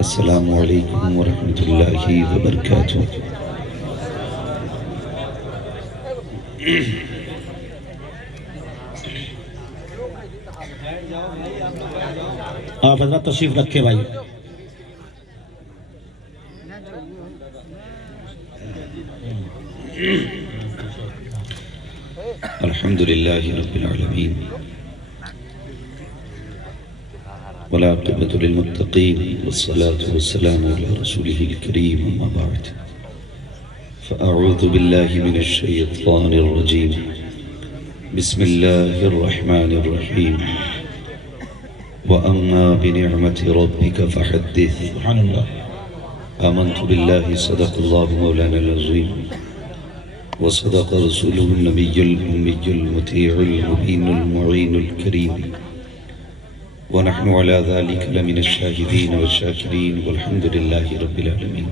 السلام علیکم ورحمۃ اللہ وبرکاتہ۔ آپ حضرات تشریف رکھے بھائی۔ الحمد للہ رب العالمین والعاقبۃ للمتقین والصلاة والسلام علی رسولہ الکریم اما بعد فاعوذ باللہ من الشیطان الرجیم بسم اللہ الرحمن الرحیم وَأَمَّا بِنِعْمَةِ رَبِّكَ فَحَدِّثْ سبحان اللہ۔ آمنت باللہ صدق اللہ مولانا العظیم وصدق رسوله النبي الأمي المطيع المبين المعين الكريم ونحن على ذلك لمن الشاهدين والشاكرين والحمد لله رب العالمين۔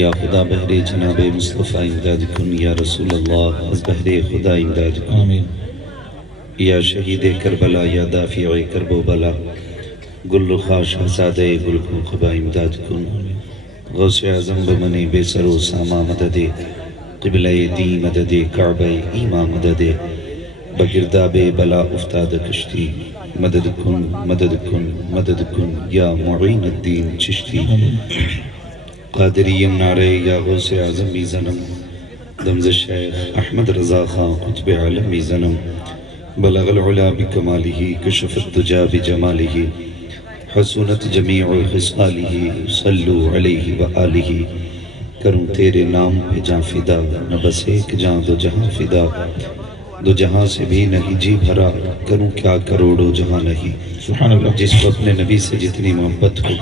یا خدا بہر جناب مصطفیٰ امداد کن، یا رسول اللہ از بہر خدا امداد کن، آمین۔ یا شہید کربلا، یا دافع کرب و بلا، گل رخا شہزادہ گل قبا امداد کن، غوث اعظم بمن بے سر و ساما مدد، قبلہ دی مدد، کعبہ ایمان مدد، بگرداب بلا افتاد کشتی، مدد کن مدد کن مدد کن یا معین الدین چشتی۔ قادری نعرے یا غوث اعظم زنم، دمز شیخ احمد رضا خان قطب عالم زنم، بلغ العلا بکمالہ کشف الدجا بجمالہ، حسنت جمیع خصالہ صلو علیہ وآلہ۔ کروں تیرے نام پہ جاں فدا، نہ بس ایک جاں دو جہاں فدا، دو جہاں سے بھی نہیں جی بھرا، کروں کیا کروڑوں جہاں نہیں۔ سبحان اللہ۔ جس کو اپنے نبی سے جتنی محبت ہو،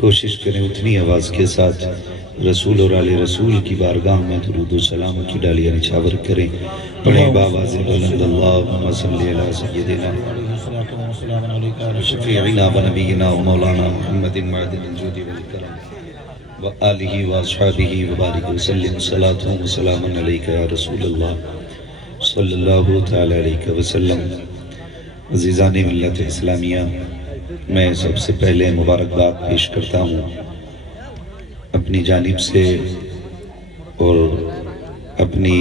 کوشش کریں اتنی آواز کے ساتھ رسول اور آل رسول کی بارگاہ میں درود و سلام کی ڈالیاں نچھاور کریں۔ پڑھیں بآواز بلند اللہم صلی علی سیدنا شفیعنا و نبینا و مولانا محمد معدن الجود والکرم و آلہ و اصحابہ و بارک وسلم، صلاة و سلام علیکہ یا رسول اللہ صلی اللہ تعالی علیہ وسلم۔ عزیزان ملت اسلامیہ، میں سب سے پہلے مبارکباد پیش کرتا ہوں اپنی جانب سے اور اپنی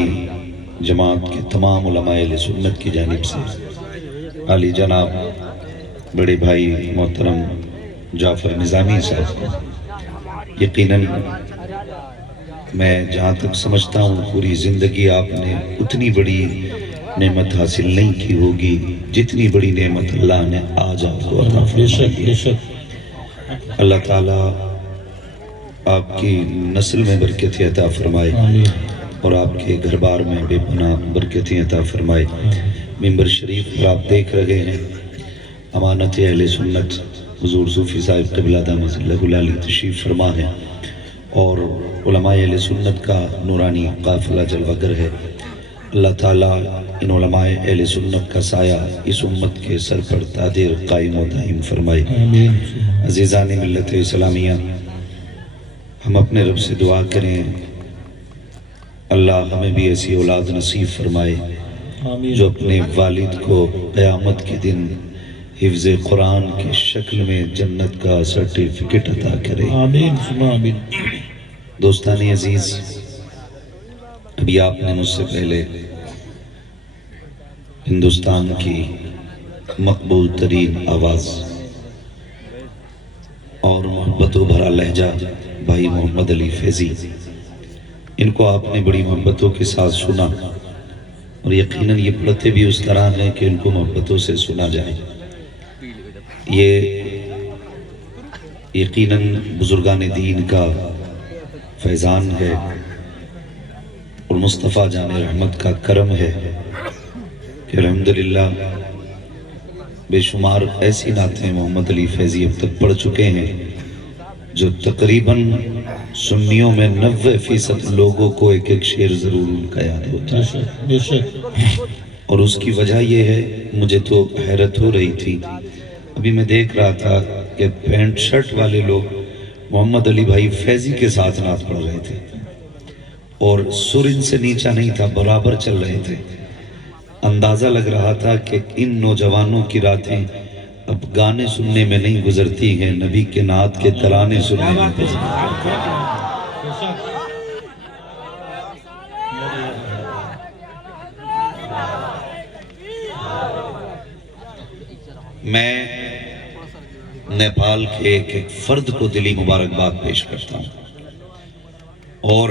جماعت کے تمام علماء اہل سنت کی جانب سے، عالی جناب بڑے بھائی محترم جعفر نظامی صاحب۔ یقیناً میں جہاں تک سمجھتا ہوں پوری زندگی آپ نے اتنی بڑی نعمت حاصل نہیں کی ہوگی جتنی بڑی نعمت اللہ نے آج آپ کو عطا فرمائی ہے۔ اللہ تعالیٰ آپ کی نسل میں برکتیں عطا فرمائے اور آپ کے گھر بار میں بے پناہ برکتیں عطا فرمائے۔ ممبر شریف پر آپ دیکھ رہے ہیں امانت اہل سنت حضور صوفی صاحب قبلہ دامت اللہ العالی تشریف فرما ہے، اور علماء اہل سنت کا نورانی قافلہ جلوہ گر ہے۔ اللہ تعالیٰ ان علماء اہل سنت کا سایہ اس امت کے سر پر تادیر قائم و دائم فرمائے۔ عزیزان ملت اسلامیہ، ہم اپنے رب سے دعا کریں اللہ ہمیں بھی ایسی اولاد نصیب فرمائے جو اپنے والد کو قیامت کے دن حفظ قرآن کی شکل میں جنت کا سرٹیفکیٹ عطا کرے۔ آمین آمین۔ دوستان عزیز، ابھی آپ نے مجھ سے پہلے ہندوستان کی مقبول ترین آواز اور محبت و بھرا لہجہ بھائی محمد علی فیضی، ان کو آپ نے بڑی محبتوں کے ساتھ سنا، اور یقیناً یہ پڑھتے بھی اس طرح ہیں کہ ان کو محبتوں سے سنا جائے۔ یہ یقیناً بزرگان دین کا فیضان ہے اور مصطفیٰ جان رحمت کا کرم ہے کہ الحمدللہ بے شمار ایسی نعتیں محمد علی فیضی اب تک پڑھ چکے ہیں جو تقریباً سنیوں میں 90% لوگوں کو ایک ایک شعر ضرور ان کا یاد ہوتا ہے، اور اس کی وجہ یہ ہے، مجھے تو حیرت ہو رہی تھی، ابھی میں دیکھ رہا تھا کہ پینٹ شرٹ والے لوگ محمد علی بھائی فیضی کے ساتھ نعت پڑھ رہے تھے، اور سر ان سے نیچا نہیں تھا، برابر چل رہے تھے۔ اندازہ لگ رہا تھا کہ ان نوجوانوں کی راتیں اب گانے سننے میں نہیں گزرتی ہیں، نبی کے نعت کے ترانے سننے میں گزرتی ہیں۔ میں نیپال کے ایک فرد کو دلی مبارکباد پیش کرتا ہوں، اور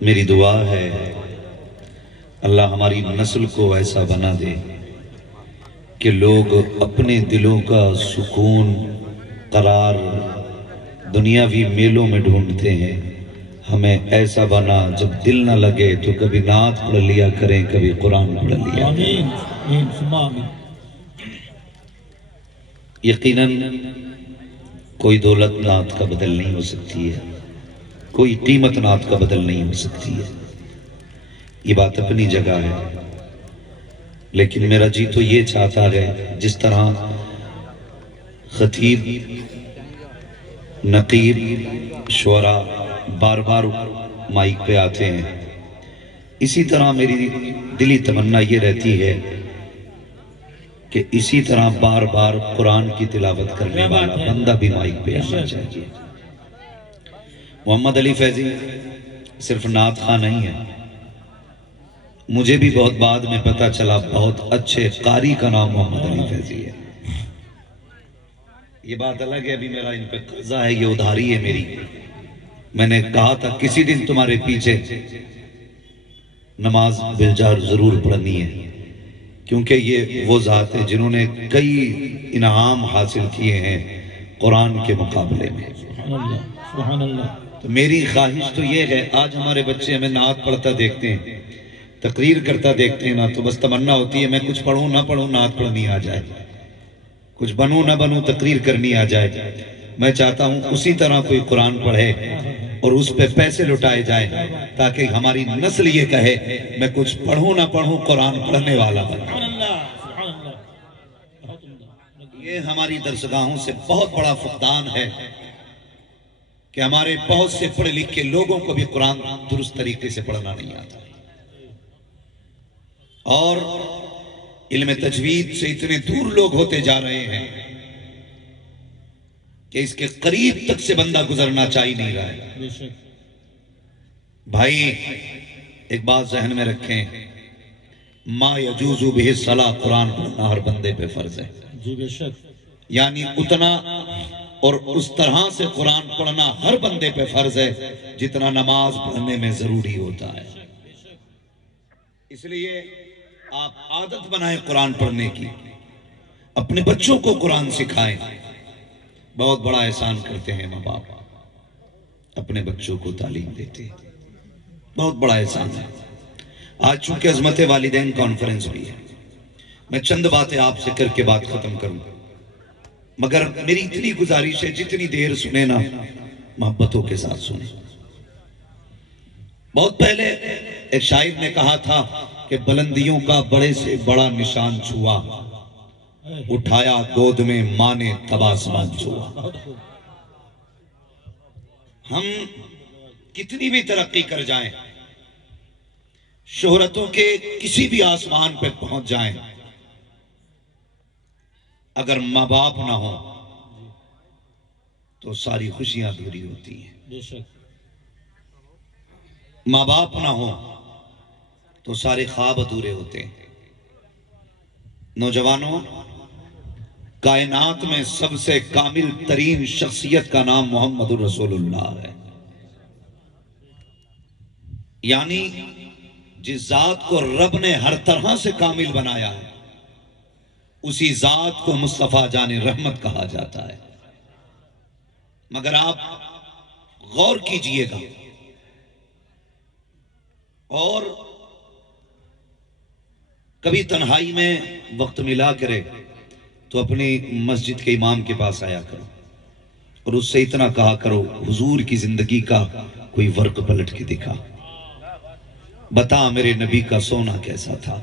میری دعا ہے اللہ ہماری نسل کو ایسا بنا دے کہ لوگ اپنے دلوں کا سکون قرار دنیاوی میلوں میں ڈھونڈتے ہیں، ہمیں ایسا بنا جب دل نہ لگے تو کبھی نعت پڑھ لیا کریں، کبھی قرآن پڑھ لیا کریں۔ آمین آمین ثم آمین۔ یقیناً کوئی دولت نعت کا بدل نہیں ہو سکتی ہے، کوئی قیمت نعت کا بدل نہیں ہو سکتی ہے، یہ بات اپنی جگہ ہے، لیکن میرا جی تو یہ چاہتا ہے جس طرح خطیب، نقیب، شعراء بار بار مائک پہ آتے ہیں، اسی طرح میری دلی تمنا یہ رہتی ہے کہ اسی طرح بار بار قرآن کی تلاوت کرنے والا بندہ بھی مائک پہ آنا چاہیے۔ محمد علی فیضی صرف نعت خواں نہیں ہے، مجھے بھی بہت بعد میں پتا چلا بہت اچھے قاری کا نام محمد علی فیضی ہے۔ یہ بات الگ ہے، ابھی میرا ان پہ قرضہ ہے، یہ ادھاری ہے میری۔ میں نے کہا تھا کسی دن تمہارے پیچھے نماز بالجار ضرور پڑھنی ہے، کیونکہ یہ وہ ذات ہے جنہوں نے کئی انعام حاصل کیے ہیں قرآن کے مقابلے میں۔ سبحان اللہ سبحان اللہ۔ تو میری خواہش تو یہ ہے، آج ہمارے بچے ہمیں نعت پڑھتا دیکھتے ہیں، تقریر کرتا دیکھتے ہیں نا، تو بس تمنا ہوتی ہے میں کچھ پڑھوں نہ پڑھوں نعت پڑھنی آ جائے، کچھ بنوں نہ بنوں تقریر کرنی آ جائے۔ میں چاہتا ہوں اسی طرح کوئی قرآن پڑھے اور اس پہ پیسے لٹائے جائیں، تاکہ ہماری نسل یہ کہے میں کچھ پڑھوں نہ پڑھوں قرآن پڑھنے والا بنا۔ سبحان اللہ سبحان اللہ، بہت عمدہ۔ یہ ہماری درسگاہوں سے بہت بڑا فقدان ہے کہ ہمارے بہت سے پڑھے لکھے لوگوں کو بھی قرآن درست طریقے سے پڑھنا نہیں آتا، اور علم تجوید سے اتنے دور لوگ ہوتے جا رہے ہیں کہ اس کے قریب تک سے بندہ گزرنا چاہی نہیں رہا ہے۔ بے شک۔ بھائی ایک بات ذہن میں رکھیں، ما یجوز بہ الصلاۃ، قرآن پڑھنا ہر بندے پہ فرض ہے، جی بے شک۔ یعنی اتنا اور اس طرح سے قرآن پڑھنا ہر بندے پہ فرض ہے جتنا نماز پڑھنے میں ضروری ہوتا ہے۔ اس لیے آپ عادت بنائیں قرآن پڑھنے کی، اپنے بچوں کو قرآن سکھائیں۔ بہت بڑا احسان کرتے ہیں ماں باپ، اپنے بچوں کو تعلیم دیتے ہیں، بہت بڑا احسان ہے۔ آج چونکہ عظمت والدین کانفرنس بھی ہے، میں چند باتیں آپ سے کر کے بات ختم کروں، مگر میری اتنی گزارش ہے جتنی دیر سنیں نا محبتوں کے ساتھ سنیں۔ بہت پہلے ایک شاعر نے کہا تھا کہ بلندیوں کا بڑے سے بڑا نشان چھوا، اٹھایا گود میں ماں نے تب آسمان چھوا۔ بہت خوب۔ ہم کتنی بھی ترقی کر جائیں، شہرتوں کے کسی بھی آسمان پہ پہنچ جائیں، اگر ماں باپ نہ ہو تو ساری خوشیاں ادھوری ہوتی ہیں۔ بے شک۔ ماں باپ نہ ہو تو سارے خواب ادھورے ہوتے ہیں۔ نوجوانوں، کائنات میں سب سے کامل ترین شخصیت کا نام محمد الرسول اللہ ہے، یعنی جس ذات کو رب نے ہر طرح سے کامل بنایا ہے اسی ذات کو مصطفیٰ جان رحمت کہا جاتا ہے۔ مگر آپ غور کیجئے گا اور کبھی تنہائی میں وقت ملا کرے تو اپنی مسجد کے امام کے پاس آیا کرو اور اس سے اتنا کہا کرو، حضور کی زندگی کا کوئی ورق پلٹ کے دکھا، بتا میرے نبی کا سونا کیسا تھا،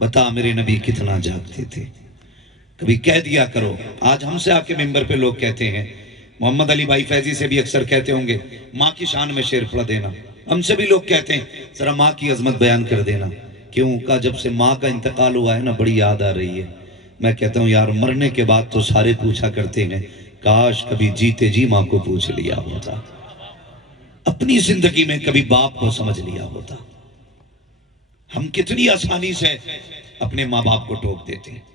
بتا میرے نبی کتنا جاگتے تھے۔ کبھی کہہ دیا کرو۔ آج ہم سے آ کے ممبر پہ لوگ کہتے ہیں، محمد علی بھائی فیضی سے بھی اکثر کہتے ہوں گے ماں کی شان میں شعر پڑھ دینا، ہم سے بھی لوگ کہتے ہیں ذرا ماں کی عظمت بیان کر دینا۔ کیوں؟ کا جب سے ماں کا انتقال ہوا ہے نا بڑی یاد آ رہی ہے، میں کہتا ہوں یار مرنے کے بعد تو سارے پوچھا کرتے ہیں، کاش کبھی جیتے جی ماں کو پوچھ لیا ہوتا، اپنی زندگی میں کبھی باپ کو سمجھ لیا ہوتا۔ ہم کتنی آسانی سے اپنے ماں باپ کو ٹوک دیتے ہیں۔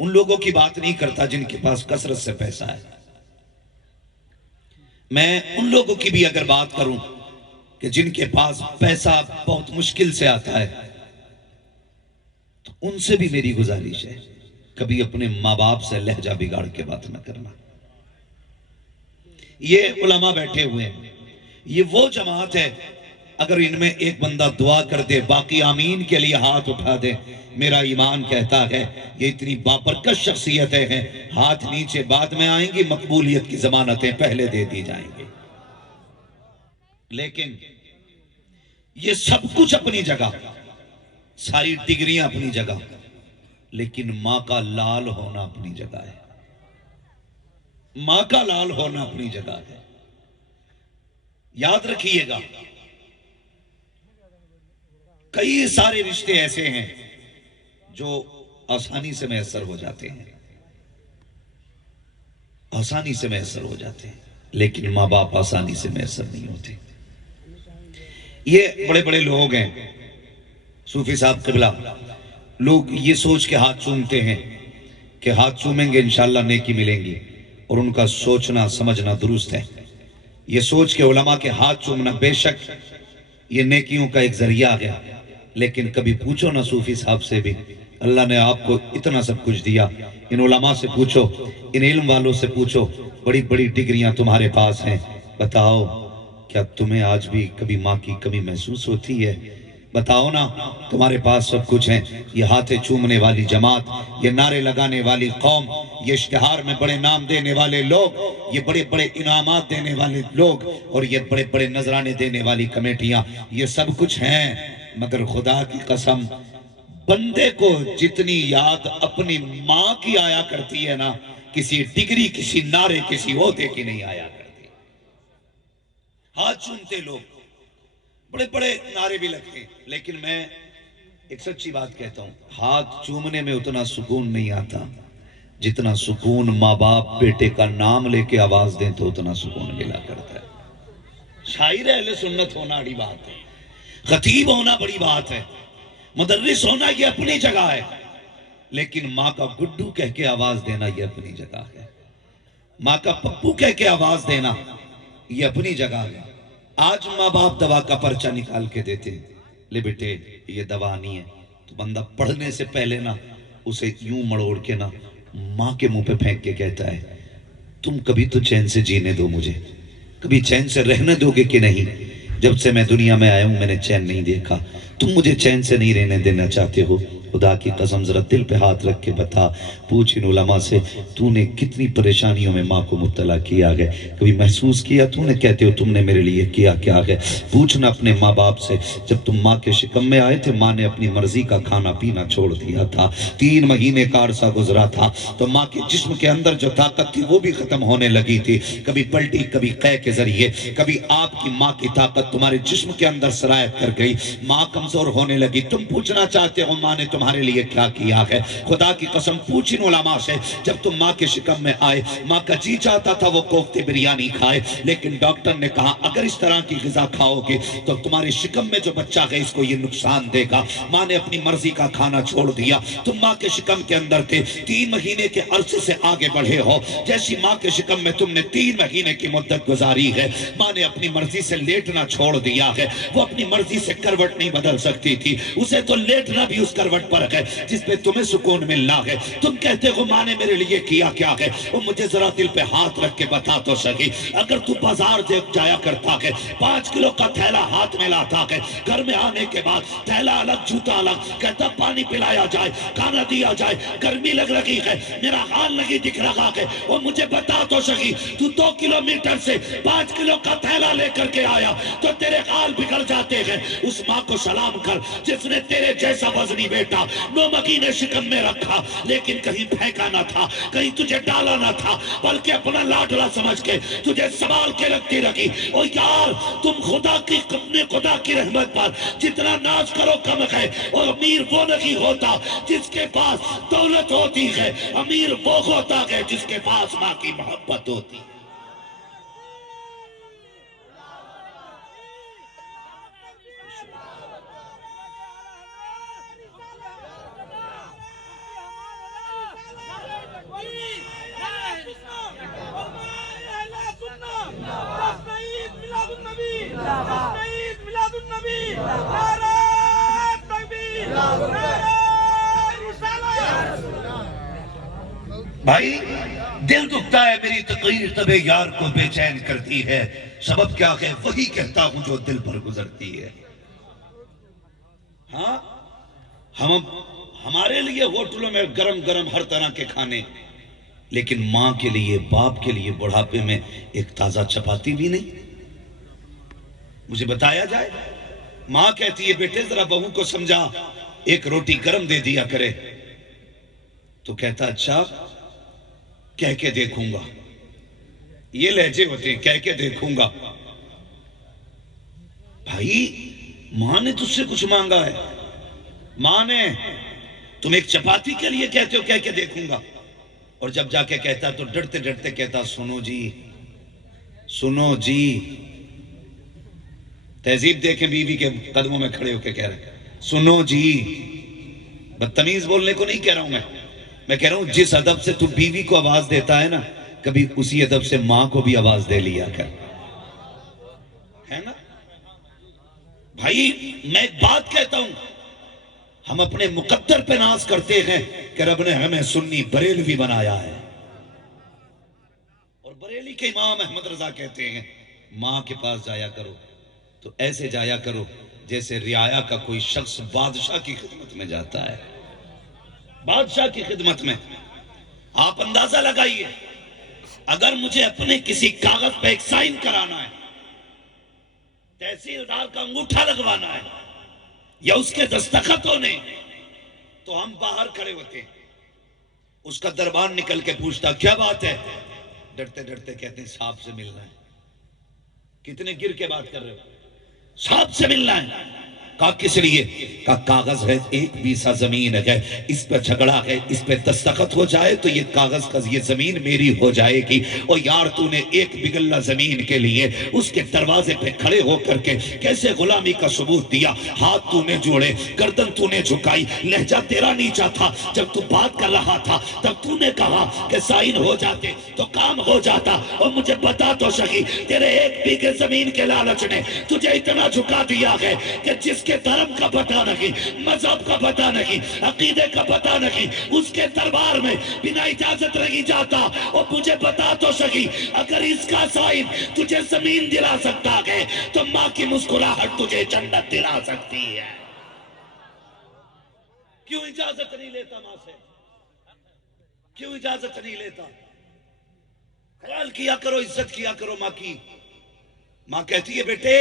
ان لوگوں کی بات نہیں کرتا جن کے پاس کثرت سے پیسہ ہے، میں ان لوگوں کی بھی اگر بات کروں کہ جن کے پاس پیسہ بہت مشکل سے آتا ہے، تو ان سے بھی میری گزارش ہے کبھی اپنے ماں باپ سے لہجہ بگاڑ کے بات نہ کرنا۔ یہ علماء بیٹھے ہوئے ہیں، یہ وہ جماعت ہے، اگر ان میں ایک بندہ دعا کر دے باقی آمین کے لیے ہاتھ اٹھا دے، میرا ایمان کہتا ہے یہ اتنی بابرکت شخصیتیں ہیں، ہاتھ نیچے بعد میں آئیں گی، مقبولیت کی ضمانتیں پہلے دے دی جائیں گی۔ لیکن یہ سب کچھ اپنی جگہ، ساری ڈگریاں اپنی جگہ، لیکن ماں کا لال ہونا اپنی جگہ ہے، ماں کا لال ہونا اپنی جگہ ہے۔ یاد رکھیے گا کئی سارے رشتے ایسے ہیں جو آسانی سے میسر ہو جاتے ہیں، آسانی سے میسر ہو جاتے ہیں، لیکن ماں باپ آسانی سے میسر نہیں ہوتے۔ یہ بڑے بڑے لوگ ہیں، صوفی صاحب قبلہ، لوگ یہ سوچ کے ہاتھ چومتے ہیں کہ ہاتھ چومیں گے انشاءاللہ نیکی ملیں گی، اور ان کا سوچنا سمجھنا درست ہے۔ یہ سوچ کے علماء کے ہاتھ چومنا بے شک یہ نیکیوں کا ایک ذریعہ ہے، لیکن کبھی پوچھو نا صوفی صاحب سے بھی، اللہ نے آپ کو اتنا سب کچھ دیا، ان علماء سے پوچھو، ان علم والوں سے پوچھو، بڑی بڑی ڈگریاں تمہارے پاس ہیں، بتاؤ کیا تمہیں آج بھی کبھی ماں کی کمی محسوس ہوتی ہے؟ بتاؤ نا، تمہارے پاس سب کچھ ہیں، یہ ہاتھیں چومنے والی جماعت، یہ نعرے لگانے والی قوم، یہ اشتہار میں بڑے نام دینے والے لوگ، یہ بڑے بڑے انعامات دینے والے لوگ، اور یہ بڑے بڑے نذرانے دینے والی کمیٹیاں، یہ سب کچھ ہیں، مگر خدا کی قسم بندے کو جتنی یاد اپنی ماں کی آیا کرتی ہے نا، کسی ڈگری، کسی نعرے، کسی عہدے کی نہیں آیا کرتی۔ ہاتھ چومتے لوگ، بڑے بڑے نعرے بھی لگتے ہیں، لیکن میں ایک سچی بات کہتا ہوں، ہاتھ چومنے میں اتنا سکون نہیں آتا جتنا سکون ماں باپ بیٹے کا نام لے کے آواز دیں تو اتنا سکون ملا کرتا ہے۔ شاعر اہل سنت ہونا بڑی بات ہے، خطیب ہونا بڑی بات ہے، مدرس ہونا یہ اپنی جگہ ہے، لیکن ماں کا گڈو کہہ کے آواز دینا یہ اپنی جگہ ہے، ماں کا پپو کہہ کے آواز دینا یہ اپنی جگہ ہے۔ آج ماں باپ دوا کا پرچہ نکال کے دیتے ہیں، لے بیٹے یہ دوا نہیں ہے، تو بندہ پڑھنے سے پہلے نا اسے یوں مڑوڑ کے نا ماں کے منہ پہ پھینک کے کہتا ہے تم کبھی تو چین سے جینے دو، مجھے کبھی چین سے رہنے دو گے کہ نہیں؟ جب سے میں دنیا میں آیا ہوں میں نے چین نہیں دیکھا، تم مجھے چین سے نہیں رہنے دینا چاہتے ہو، خدا کی قسم ذرا دل پہ ہاتھ رکھ کے بتا، پوچھ ان علماء سے تو نے کتنی پریشانیوں میں ماں کو مبتلا کیا ہے، کبھی محسوس کیا تو نے کہتے ہو تم نے میرے لیے کیا کیا ہے؟ پوچھنا اپنے ماں باپ سے، جب تم ماں کے شکم میں آئے تھے ماں نے اپنی مرضی کا کھانا پینا چھوڑ دیا تھا، 3 مہینے کا عرصہ گزرا تھا تو ماں کے جسم کے اندر جو طاقت تھی وہ بھی ختم ہونے لگی تھی، کبھی پلٹی کبھی قے کے ذریعے، کبھی آپ کی ماں کی طاقت تمہارے جسم کے اندر سرایت کر گئی، ماں کمزور ہونے لگی، تم پوچھنا چاہتے ہو ماں نے تمہارے لیے کیا کیا ہے؟ خدا کی قسم پوچھ ان علماء سے، جب تم ماں کے شکم میں آئے ماں کا جی چاہتا تھا وہ کوفتے بریانی کھائے، لیکن ڈاکٹر نے کہا اگر اس طرح کی غذا کھاؤ گے تو تمہارے شکم میں جو بچہ ہے اس کو یہ نقصان دے گا، ماں نے اپنی مرضی کا کھانا چھوڑ دیا، تم ماں کے شکم کے اندر تھے، 3 مہینے کے عرصے سے آگے بڑھے ہو، جیسی ماں کے شکم میں تم نے 3 مہینے کی مدت گزاری ہے، ماں نے اپنی مرضی سے لیٹنا چھوڑ دیا ہے، وہ اپنی مرضی سے کروٹ نہیں بدل سکتی تھی، اسے تو لیٹنا بھی اس کروٹ پر ہے جس پہ تمہیں سکون ملنا ہے، تم کہتے ہو ماں نے میرے لیے کیا کیا ہے، وہ مجھے ذرا دل پہ ہاتھ رکھ کے بتا تو سکی، اگر تو بازار دیکھ جایا کرتا ہے 5 کلو کا تھیلا ہاتھ میں لاتا ہے، گھر میں آنے کے بعد تھیلا الگ جوتا الگ، کہتا پانی پلایا جائے کھانا دیا جائے، گرمی لگ رہی ہے میرا حال نہیں دکھ رہا ہے، وہ مجھے بتا تو سکی، تو 2 کلومیٹر سے 5 کلو کا تھیلا لے کر کے آیا تو تیرے حال بگڑ جاتے ہیں، اس ماں کو سلام کر جس نے تیرے جیسا وزنی بیٹا بیٹا 9 مہینے شکم میں رکھا، لیکن کہیں پھینکا نہ تھا، کہیں تجھے ڈالا نہ تھا، بلکہ اپنا لاڈلا سمجھ کے تجھے سنبھال کے رکھتی رکھی۔ او یار تم خدا کی رحمت پر جتنا ناز کرو کم ہے، اور امیر وہ نہیں ہوتا جس کے پاس دولت ہوتی ہے، امیر وہ ہوتا ہے جس کے پاس ماں کی محبت ہوتی ہے۔ بھائی دل دکھتا ہے، میری تقریر طب یار کو بے چین کرتی ہے، سبب کیا ہے وہی کہتا ہوں جو دل پر گزرتی ہے۔ ہاں ہمارے لیے ہوٹلوں میں گرم گرم ہر طرح کے کھانے، لیکن ماں کے لیے باپ کے لیے بڑھاپے میں ایک تازہ چپاتی بھی نہیں۔ مجھے بتایا جائے، ماں کہتی ہے بیٹے ذرا بہو کو سمجھا، ایک روٹی گرم دے دیا کرے، تو کہتا اچھا کہہ کے دیکھوں گا۔ یہ لہجے ہوتے ہیں، کہہ کے دیکھوں گا۔ بھائی ماں نے تجھ سے کچھ مانگا ہے؟ ماں نے تم ایک چپاتی کے لیے کہتے ہو کہہ کے دیکھوں گا، اور جب جا کے کہتا تو ڈرتے ڈرتے کہتا سنو جی، سنو جی۔ تہذیب دیکھیں بیوی کے قدموں میں کھڑے ہو کے کہہ رہے ہیں سنو جی۔ بدتمیز بولنے کو نہیں کہہ رہا ہوں میں کہہ رہا ہوں جس ادب سے تو بیوی کو آواز دیتا ہے نا، کبھی اسی ادب سے ماں کو بھی آواز دے لیا کر، ہے نا بھائی؟ میں ایک بات کہتا ہوں، ہم اپنے مقدر پہ ناز کرتے ہیں کہ رب نے ہمیں سنی بریلوی بنایا ہے، اور بریلی کے امام احمد رضا کہتے ہیں ماں کے پاس جایا کرو تو ایسے جایا کرو جیسے رعایا کا کوئی شخص بادشاہ کی خدمت میں جاتا ہے۔ بادشاہ کی خدمت میں آپ اندازہ لگائیے، اگر مجھے اپنے کسی کاغذ پہ ایک سائن کرانا ہے، تحصیلدار کا انگوٹھا لگوانا ہے، یا اس کے دستخط ہونے، تو ہم باہر کھڑے ہوتے ہیں، اس کا دربان نکل کے پوچھتا کیا بات ہے؟ ڈرتے ڈرتے کہتے ہیں صاحب سے ملنا ہے۔ کتنے گر کے بات کر رہے ہو؟ صاحب سے ملنا ہے۔ کہا کس لیے؟ کہا کاغذ ہے، 1 بیسہ زمین ہے، اس پہ جھگڑا ہے، اس پہ دستخط ہو جائے تو یہ کاغذ کا یہ زمین میری ہو جائے گی۔ اور یار تو نے 1 بگلہ زمین کے لیے اس کے دروازے پہ کھڑے ہو کر کے کیسے غلامی کا ثبوت دیا؟ ہاتھ تو نے جوڑے، گردن تو نے جھکائی، لہجہ تیرا نیچا تھا، جب تو بات کر رہا تھا تب تو نے کہا کہ سائن ہو جاتے تو کام ہو جاتا۔ اور مجھے بتا تو سکی تیرے 1 بیگھے زمین کے لالچ نے تجھے اتنا جھکا دیا ہے کہ جس کے دھرم کا پتہ نہیں، مذہب کا پتہ نہیں، عقیدے کا پتہ نہیں، اس کے دربار میں بنا اجازت نہیں جاتا۔ اور مجھے بتا تو سکی اگر اس کا سائن تجھے زمین دلا سکتا ہے تو ماں کی مسکراہٹ تجھے جنت دلا سکتی ہے۔ کیوں اجازت نہیں لیتا ماں سے؟ کیوں اجازت نہیں لیتا؟ خیال کیا کرو، عزت کیا کرو ماں کی۔ ماں کہتی ہے بیٹے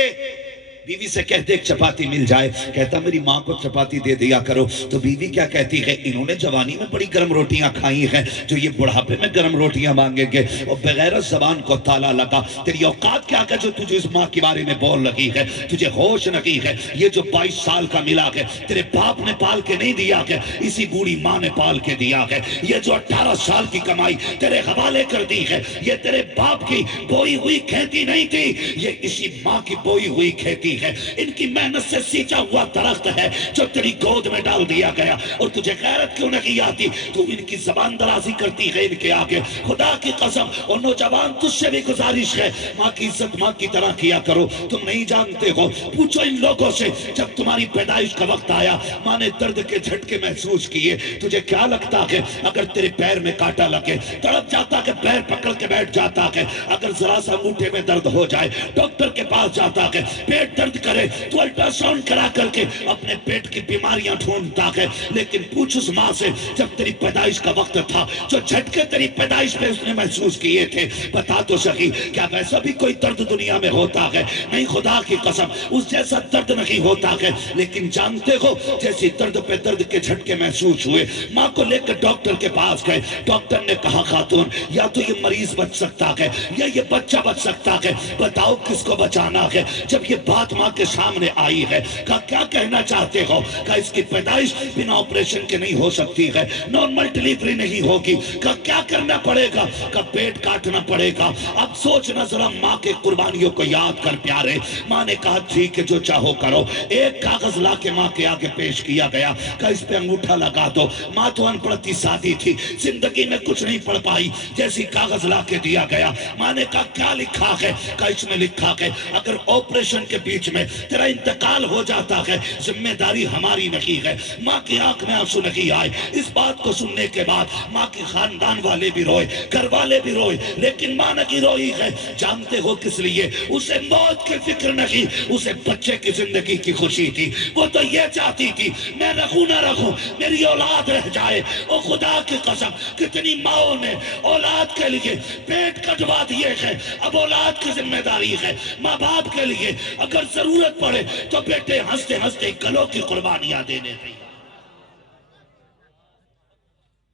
بیوی سے کہتے ایک چپاتی مل جائے، کہتا میری ماں کو چپاتی دے دیا کرو۔ تو بیوی کیا کہتی ہے انہوں نے جوانی میں بڑی گرم روٹیاں کھائی ہیں، جو یہ بڑھاپے میں گرم روٹیاں مانگیں گے۔ اور بغیر زبان کو تالا لگا، تیری اوقات کیا کہ جو تجھے اس ماں کے بارے میں بول رہی ہے؟ تجھے ہوش نہیں ہے؟ یہ جو 22 سال کا ملا ہے تیرے باپ نے پال کے نہیں دیا ہے، اسی بوڑھی ماں نے پال کے دیا ہے۔ یہ جو 18 سال کی کمائی تیرے حوالے کر دی ہے، یہ تیرے باپ کی بوئی ہوئی کھیتی نہیں تھی، یہ اسی ماں کی بوئی ہوئی کھیتی ہے۔ ان کی محنت سے سینچا ہوا درخت ہے جو تیری گود میں ڈال دیا گیا، اور تجھے غیرت کیوں نہیں آتی؟ تو ان کی زبان درازی کرتی ہے ان کے آگے۔ خدا کی قسم اور نوجوان تجھ سے بھی گزارش ہے، ماں کی عزت ماں کی طرح کیا کرو۔ تم نہیں جانتے ہو، پوچھو ان لوگوں سے جب تمہاری پیدائش کا وقت آیا ماں نے درد کے جھٹکے محسوس کیے، تجھے کیا لگتا ہے اگر تیرے پیر میں کانٹا لگے تڑپ جاتا کہ پیر پکڑ کے بیٹھ جاتا ہے؟ اگر ذرا سا انگوٹھے میں درد ہو جائے ڈاکٹر کے پاس جاتا ہے؟ پیٹ درد کرے تو الٹرا ساؤنڈ کرا کر کے اپنے پیٹ کی بیماریاں ڈھونڈتا ہے، لیکن پوچھ اس ماں سے جب تیری پیدائش کا وقت تھا جو جھٹکے تیری پیدائش پہ اس نے محسوس کیے تھے، بتا تو سکی کیا ویسا بھی کوئی درد دنیا میں ہوتا ہے؟ نہیں، خدا کی قسم اس جیسا درد نہیں ہوتا ہے، لیکن جانتے ہو جیسی درد پہ درد کے جھٹکے محسوس ہوئے، ماں کو لے کر ڈاکٹر کے پاس گئے، ڈاکٹر نے کہا خاتون یا تو یہ مریض بچ سکتا ہے یا یہ بچہ بچ سکتا ہے، بتاؤ کس کو بچانا ہے؟ جب یہ بات ماں کے سامنے آئی ہے کہا کیا کہنا چاہتے ہو؟ کہا اس کی پیدائش بنا آپریشن کے نہیں ہو سکتی ہے، نارمل ڈیلیوری نہیں ہوگی۔ کہا کیا کرنا پڑے گا؟ کہا پیٹ کاٹنا پڑے گا۔ اب سوچنا ذرا ماں کے قربانیوں کو یاد کر پیارے۔ ماں نے کہا ٹھیک ہے جو چاہو کرو۔ ایک کاغذ لا کے ماں کے آگے پیش کیا گیا، کہا اس پہ انگوٹھا لگا دو۔ ماں تو ان پڑھ تھی، سادی تھی، زندگی میں کچھ نہیں پڑھ پائی، جیسی کاغذ لا کے دیا گیا۔ ماں نے کہا کیا لکھا ہے؟ کہا اس میں لکھا ہے اگر آپریشن کے بیچ میں تیرا انتقال ہو جاتا ہے ذمہ داری ہماری نہیں ہے۔ ماں کی آنکھ میں آنسو نہیں آئے۔ اس بات کو سننے کے بعد ماں کی خاندان والے بھی روئے، گھر والے بھی روئے، لیکن ماں نہیں روئی ہے۔ جانتے ہو کس لیے؟ اسے موت کی فکر نہیں، اسے بچے کی زندگی کی خوشی تھی۔ وہ تو یہ چاہتی تھی میں رکھوں نہ رکھوں میری اولاد رہ جائے۔ او خدا کی قسم کتنی ماؤں نے اولاد کے لیے پیٹ کٹوا دیے ہیں، اب اولاد کی ذمہ داری ہے۔ ماں باپ کے لیے اگر ضرورت پڑے تو بیٹے ہنستے ہنستے گلوں کی قربانیاں دینے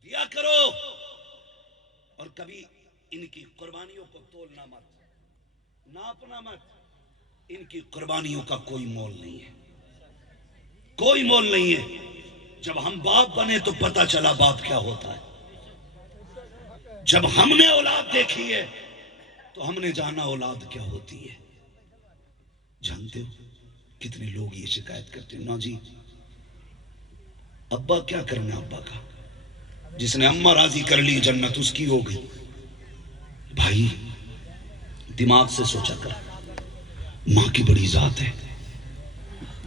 دیا کرو، اور کبھی ان کی قربانیوں کو تولنا مت، ناپنا مت۔ ان کی قربانیوں کا کوئی مول نہیں ہے، کوئی مول نہیں ہے۔ جب ہم باپ بنے تو پتا چلا باپ کیا ہوتا ہے۔ جب ہم نے اولاد دیکھی ہے تو ہم نے جانا اولاد کیا ہوتی ہے۔ جانتے ہو کتنے لوگ یہ شکایت کرتے ہیں نا جی ابا کیا کرنا، ابا کا جس نے اماں راضی کر لی جنت اس کی ہو گئی۔ بھائی دماغ سے سوچا کر، ماں کی بڑی ذات ہے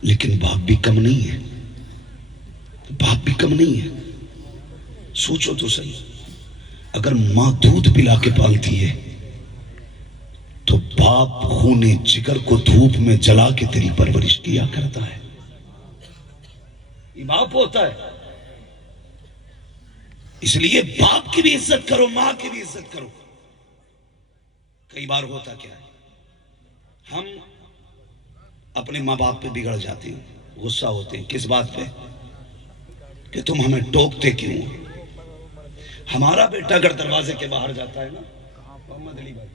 لیکن باپ بھی کم نہیں ہے، باپ بھی کم نہیں ہے۔ سوچو تو صحیح، اگر ماں دودھ پلا کے پالتی ہے تو باپ خون جگر کو دھوپ میں جلا کے تیری پرورش کیا کرتا ہے۔ یہ باپ ہوتا ہے، اس لیے باپ کی بھی عزت کرو، ماں کی بھی عزت کرو۔ کئی بار ہوتا کیا ہے، ہم اپنے ماں باپ پہ بگڑ جاتے ہیں، غصہ ہوتے ہیں۔ کس بات پہ؟ کہ تم ہمیں ٹوکتے کیوں؟ ہمارا بیٹا اگر دروازے کے باہر جاتا ہے نا محمد علی بھائی،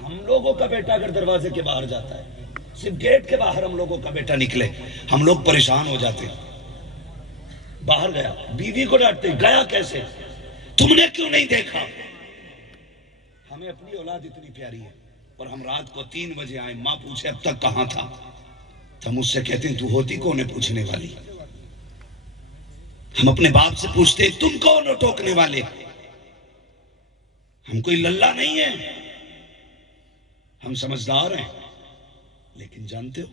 ہم لوگوں کا بیٹا اگر دروازے کے باہر جاتا ہے، صرف گیٹ کے باہر ہم لوگوں کا بیٹا نکلے، ہم لوگ پریشان ہو جاتے ہیں۔ باہر گیا، بیوی کو ڈانٹتے گیا کیسے، تم نے کیوں نہیں دیکھا؟ ہمیں اپنی اولاد اتنی پیاری ہے، اور ہم رات کو 3 بجے آئے، ماں پوچھے اب تک کہاں تھا، تو ہم اس سے کہتے ہیں تو ہوتی کون ہے پوچھنے والی؟ ہم اپنے باپ سے پوچھتے ہیں تم کون ہو ٹوکنے والے؟ ہم کوئی للہ نہیں ہے، ہم سمجھدار ہیں۔ لیکن جانتے ہو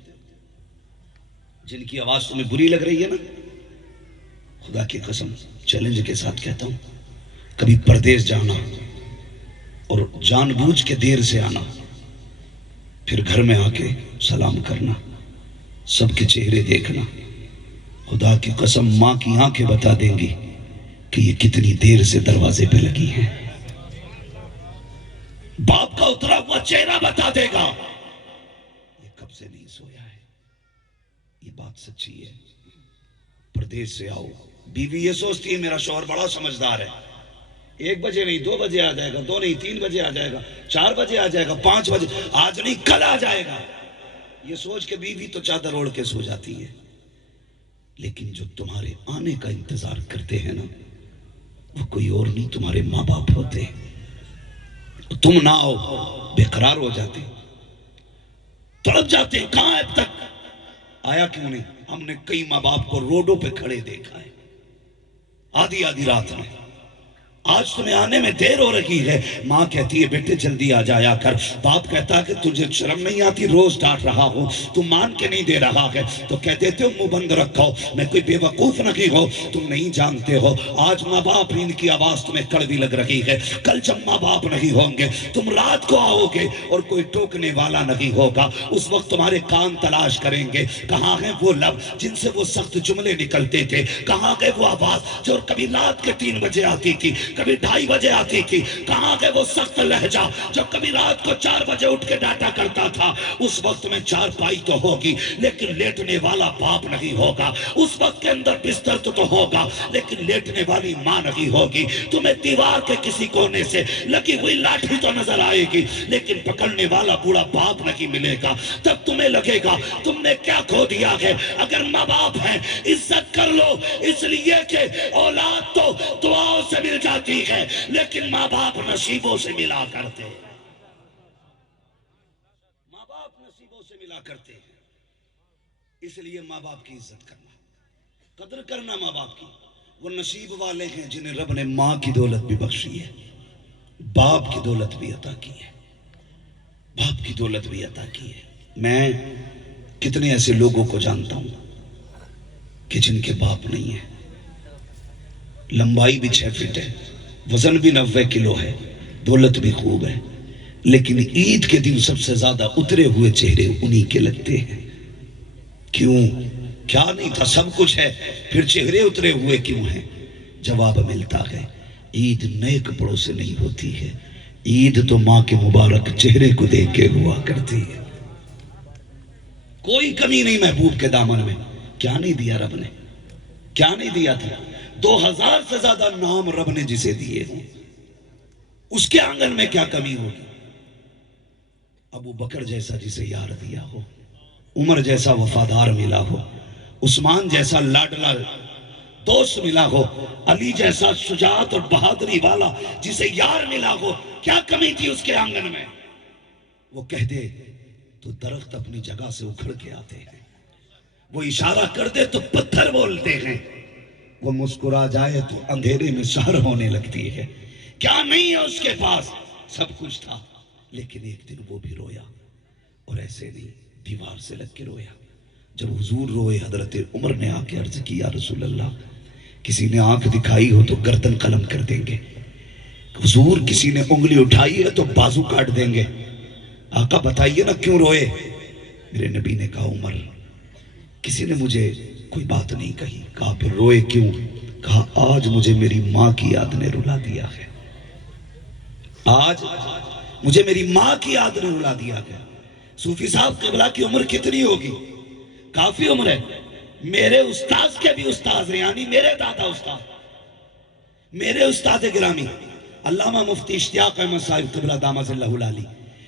جن کی آواز تمہیں بری لگ رہی ہے نا، خدا کی قسم چیلنج کے ساتھ کہتا ہوں، کبھی پردیس جانا اور جان بوجھ کے دیر سے آنا، پھر گھر میں آ کے سلام کرنا، سب کے چہرے دیکھنا، خدا کی قسم ماں کی آنکھیں بتا دیں گی کہ یہ کتنی دیر سے دروازے پہ لگی ہیں۔ باپ کا اترا ہوا چہرہ بتا دے گا یہ کب سے نہیں سویا ہے۔ یہ بات سچی ہے۔ پردیس سے آؤ، بیوی یہ سوچتی ہے میرا شوہر بڑا سمجھدار ہے، 1 بجے نہیں 2 بجے آ جائے گا، 2 نہیں 3 بجے آ جائے گا، 4 بجے آ جائے گا، 5 بجے، آج نہیں کل آ جائے گا۔ یہ سوچ کے بیوی تو چادر اوڑھ کے سو جاتی ہے۔ لیکن جو تمہارے آنے کا انتظار کرتے ہیں نا، وہ کوئی اور نہیں تمہارے ماں باپ ہوتے ہیں۔ تم نہ آؤ بے قرار ہو جاتے، تڑپ جاتے، کہاں ہے اب تک آیا کیوں نہیں؟ ہم نے کئی ماں باپ کو روڈوں پہ کھڑے دیکھا ہے، آدھی رات میں آج تمہیں آنے میں دیر ہو رہی ہے. ماں کہتی ہے بیٹے جلدی آ جایا کر. باپ کہتا ہے کہ تجھے شرم نہیں آتی, روز ڈانٹ رہا ہوں, تم مان کے نہیں دے رہا ہے. تو کہہ دیتے ہو منہ بند رکھو, میں کوئی بے وقوف نہیں ہو, تم نہیں جانتے ہو آج ماں باپ ان کی آواز تمہیں کڑوی لگ رہی ہے. کل جب ماں باپ نہیں ہوں گے, تم رات کو آؤ گے اور کوئی ٹوکنے والا نہیں ہوگا. اس وقت تمہارے کان تلاش کریں گے کہاں ہیں وہ لب جن سے وہ سخت جملے نکلتے تھے, کہاں گئے وہ آواز جو کبھی رات کے 3 بجے آتی تھی, کبھی 2:30 بجے آتی تھی, کہاں گئے وہ سخت لہجہ جو کبھی رات کو 4 بجے اٹھ کے ڈانٹا کرتا تھا. اس وقت میں چارپائی تو ہوگی لیکن لیٹنے والا باپ نہیں ہوگا. اس وقت کے اندر بستر تو ہوگا لیکن لیٹنے والی ماں نہیں ہوگی. تمہیں دیوار کے کسی کونے سے لگی ہوئی لاٹھی تو نظر آئے گی لیکن پکڑنے والا بوڑھا باپ نہیں ملے گا. تب تمہیں لگے گا تم نے کیا کھو دیا ہے. اگر ماں باپ ہیں عزت کر لو, اس لیے کہ اولاد تو دعاؤں سے مل جاتی ہے لیکن ماں باپ نصیبوں سے ملا کرتے ہیں. ماں باپ نصیبوں سے ملا کرتے ہیں. اس لیے ماں باپ کی عزت کرنا, قدر کرنا ماں باپ کی. وہ نصیب والے ہیں جنہیں رب نے ماں کی دولت بھی بخشی ہے, باپ کی دولت بھی عطا کی ہے, باپ کی دولت بھی عطا کی ہے. میں کتنے ایسے لوگوں کو جانتا ہوں کہ جن کے باپ نہیں ہے, لمبائی بھی 6 فٹ ہے, وزن بھی 90 کلو ہے, دولت بھی خوب ہے, لیکن عید کے دن سب سے زیادہ اترے ہوئے چہرے انہی کے لگتے ہیں. کیوں؟ کیا نہیں تھا, سب کچھ ہے, پھر چہرے اترے ہوئے کیوں ہیں؟ جواب ملتا ہے عید نئے کپڑوں سے نہیں ہوتی ہے, عید تو ماں کے مبارک چہرے کو دیکھ کے ہوا کرتی ہے. کوئی کمی نہیں محبوب کے دامن میں. کیا نہیں دیا رب نے, کیا نہیں دیا تھا. 2000 سے زیادہ نام رب نے جسے دیے ہوں, اس کے آنگن میں کیا کمی ہوگی. ابو بکر جیسا جسے یار دیا ہو, عمر جیسا وفادار ملا ہو, عثمان جیسا لاڈلا دوست ملا ہو, علی جیسا شجاعت اور بہادری والا جسے یار ملا ہو, کیا کمی تھی اس کے آنگن میں. وہ کہہ دے تو درخت اپنی جگہ سے اکھڑ کے آتے ہیں, وہ اشارہ کر دے تو پتھر بولتے ہیں, وہ مسکرا جائے تو اندھیرے میں سحر ہونے لگتی ہے. کیا نہیں ہے اس کے پاس, سب کچھ تھا, لیکن ایک دن وہ بھی رویا, اور ایسے نہیں دیوار سے لگ کے رویا. جب حضور روئے حضرت عمر نے آ کے عرض کی یا رسول اللہ, کسی نے آنکھ دکھائی ہو تو گردن قلم کر دیں گے, حضور کسی نے انگلی اٹھائی ہے تو بازو کاٹ دیں گے, آقا بتائیے نا کیوں روئے. میرے نبی نے کہا عمر کسی نے مجھے کوئی بات نہیں کہی. کہا پھر روئے کیوں؟ کہا آج مجھے میری ماں کی یاد نے رلا دیا ہے, آج مجھے میری ماں کی یاد نے رلا دیا ہے. صوفی صاحب قبلہ کی عمر کتنی ہوگی؟ کافی عمر ہے. میرے استاذ کے بھی استاذ ہیں, یعنی میرے دادا استاد, میرے استاد گرامی علامہ مفتی اشتیاق احمد صاحب قبلہ دامت اللہ العالی,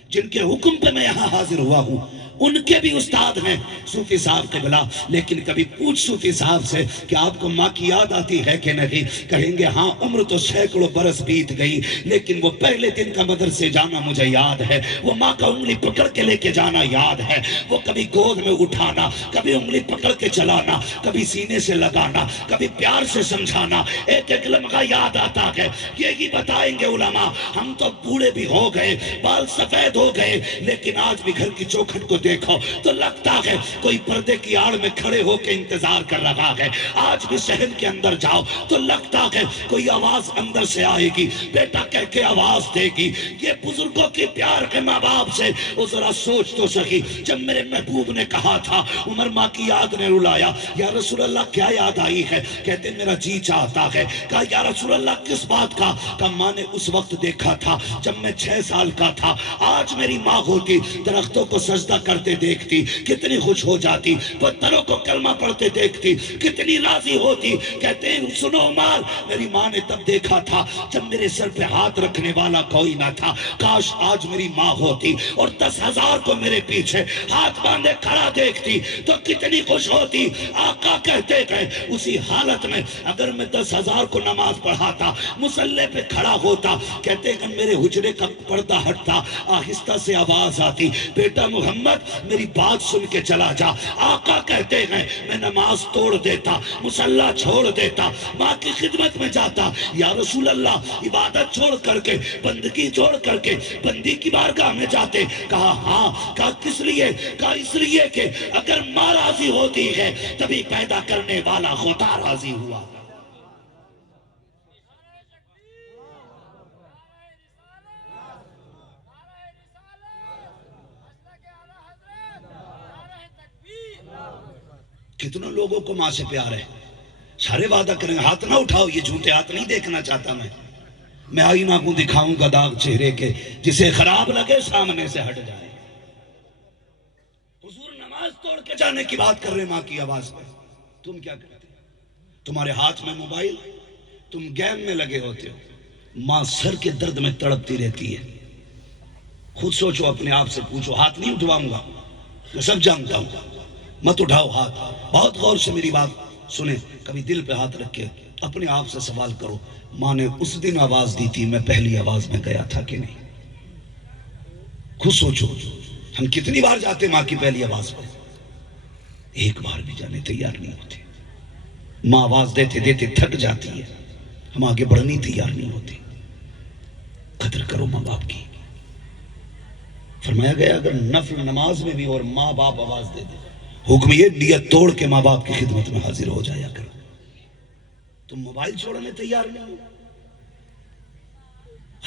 جن کے حکم پہ میں یہاں حاضر ہوا ہوں, ان کے بھی استاد ہیں صوفی صاحب قبلہ. لیکن کبھی پوچھ صوفی صاحب سے کہ آپ کو ماں کی یاد آتی ہے کہ نہیں, کہیں گے ہاں عمر تو سینکڑوں برس بیت گئی, لیکن وہ پہلے دن کا مدرسے جانا مجھے یاد ہے, وہ ماں کا انگلی پکڑ کے لے کے جانا یاد ہے, وہ کبھی گود میں اٹھانا, کبھی انگلی پکڑ کے چلانا, کبھی سینے سے لگانا, کبھی پیار سے سمجھانا, ایک ایک لمحہ یاد آتا ہے. یہی بتائیں گے علماء, ہم تو بوڑھے بھی ہو گئے, بال سفید ہو گئے, لیکن آج بھی گھر کی چوکھٹ کو دیکھو تو لگتا ہے کوئی پردے کی آڑ میں کھڑے ہو کے انتظار کر رہا ہے. آج بھی صحن کے اندر جاؤ تو لگتا ہے کوئی آواز اندر سے آئے گی, بیٹا کہہ کے آواز دے گی. یہ بزرگوں کی پیار کے ماں باپ سے وہ ذرا سوچ تو سکی. جب میرے محبوب نے کہا تھا عمر ماں کی یاد نے رلایا, یا رسول اللہ کیا یاد آئی ہے؟ کہتے میرا جی چاہتا ہے. کہا یا رسول اللہ کس بات کا؟ کہا ماں نے اس وقت دیکھا تھا جب میں 6 سال کا تھا, آج میری ماں ہوتی درختوں کو سجدہ کرتے دیکھتی کتنی خوش ہو جاتی, پتھروں کو کلمہ پڑھتے دیکھتی کتنی راضی ہوتی. کہتے ہیں سنو عمر, میری ماں نے تب دیکھا تھا جب میرے سر پہ ہاتھ رکھنے والا کوئی نہ تھا, کاش آج میری ماں ہوتی اور 10,000 کو میرے پیچھے ہاتھ باندھے کھڑا دیکھتی تو کتنی خوش ہوتی. آقا کہتے گئے اسی حالت میں اگر میں 10,000 کو نماز پڑھاتا, مصلی پہ کھڑا ہوتا, کہتے ہیں میرے حجرے کا پردہ ہٹتا, آہستہ سے آواز آتی, بیٹا محمد میری بات سن کے چلا جا۔ آقا کہتے ہیں میں نماز توڑ دیتا، مصلی چھوڑ دیتا، ماں کی خدمت میں جاتا۔ یا رسول اللہ عبادت چھوڑ کر کے، بندگی چھوڑ کر کے بندی کی بارگاہ میں جاتے؟ کہا ہاں۔ کہا کس لیے؟ کہا اس لیے کہ اگر ماں راضی ہوتی ہے تبھی پیدا کرنے والا خدا راضی ہوا۔ کتنے لوگوں کو ماں سے پیار ہے؟ سارے وعدہ کریں گے، ہاتھ نہ اٹھاؤ، یہ جھوٹے ہاتھ نہیں دیکھنا چاہتا میں آئینہ کو دکھاؤں گا داغ چہرے کے، جسے خراب لگے سامنے سے ہٹ جائے۔ حضور نماز توڑ کے جانے کی بات کر رہے ماں کی آواز میں۔ تم کیا کرتے؟ تمہارے ہاتھ میں موبائل، تم گیم میں لگے ہوتے ہو، ماں سر کے درد میں تڑپتی رہتی ہے۔ خود سوچو، اپنے آپ سے پوچھو۔ ہاتھ نہیں اٹھواؤں گا، میں سب جانتا ہوں، مت اٹھاؤ ہاتھ۔ بہت غور سے میری بات سنیں، کبھی دل پہ ہاتھ رکھ کے اپنے آپ سے سوال کرو، ماں نے اس دن آواز دی تھی، میں پہلی آواز میں گیا تھا کہ نہیں؟ خود سوچو، ہم کتنی بار جاتے ماں کی پہلی آواز پہ؟ ایک بار بھی جانے تیار نہیں ہوتے۔ ماں آواز دیتے دیتے تھک جاتی ہے، ہم آگے بڑھنی تیار نہیں ہوتے۔ قدر کرو ماں باپ کی۔ فرمایا گیا اگر نفل نماز میں بھی اور ماں باپ آواز دے دے، حکم یہ نیت توڑ کے ماں باپ کی خدمت میں حاضر ہو جایا کرو۔ تم موبائل چھوڑنے تیار نہیں ہو،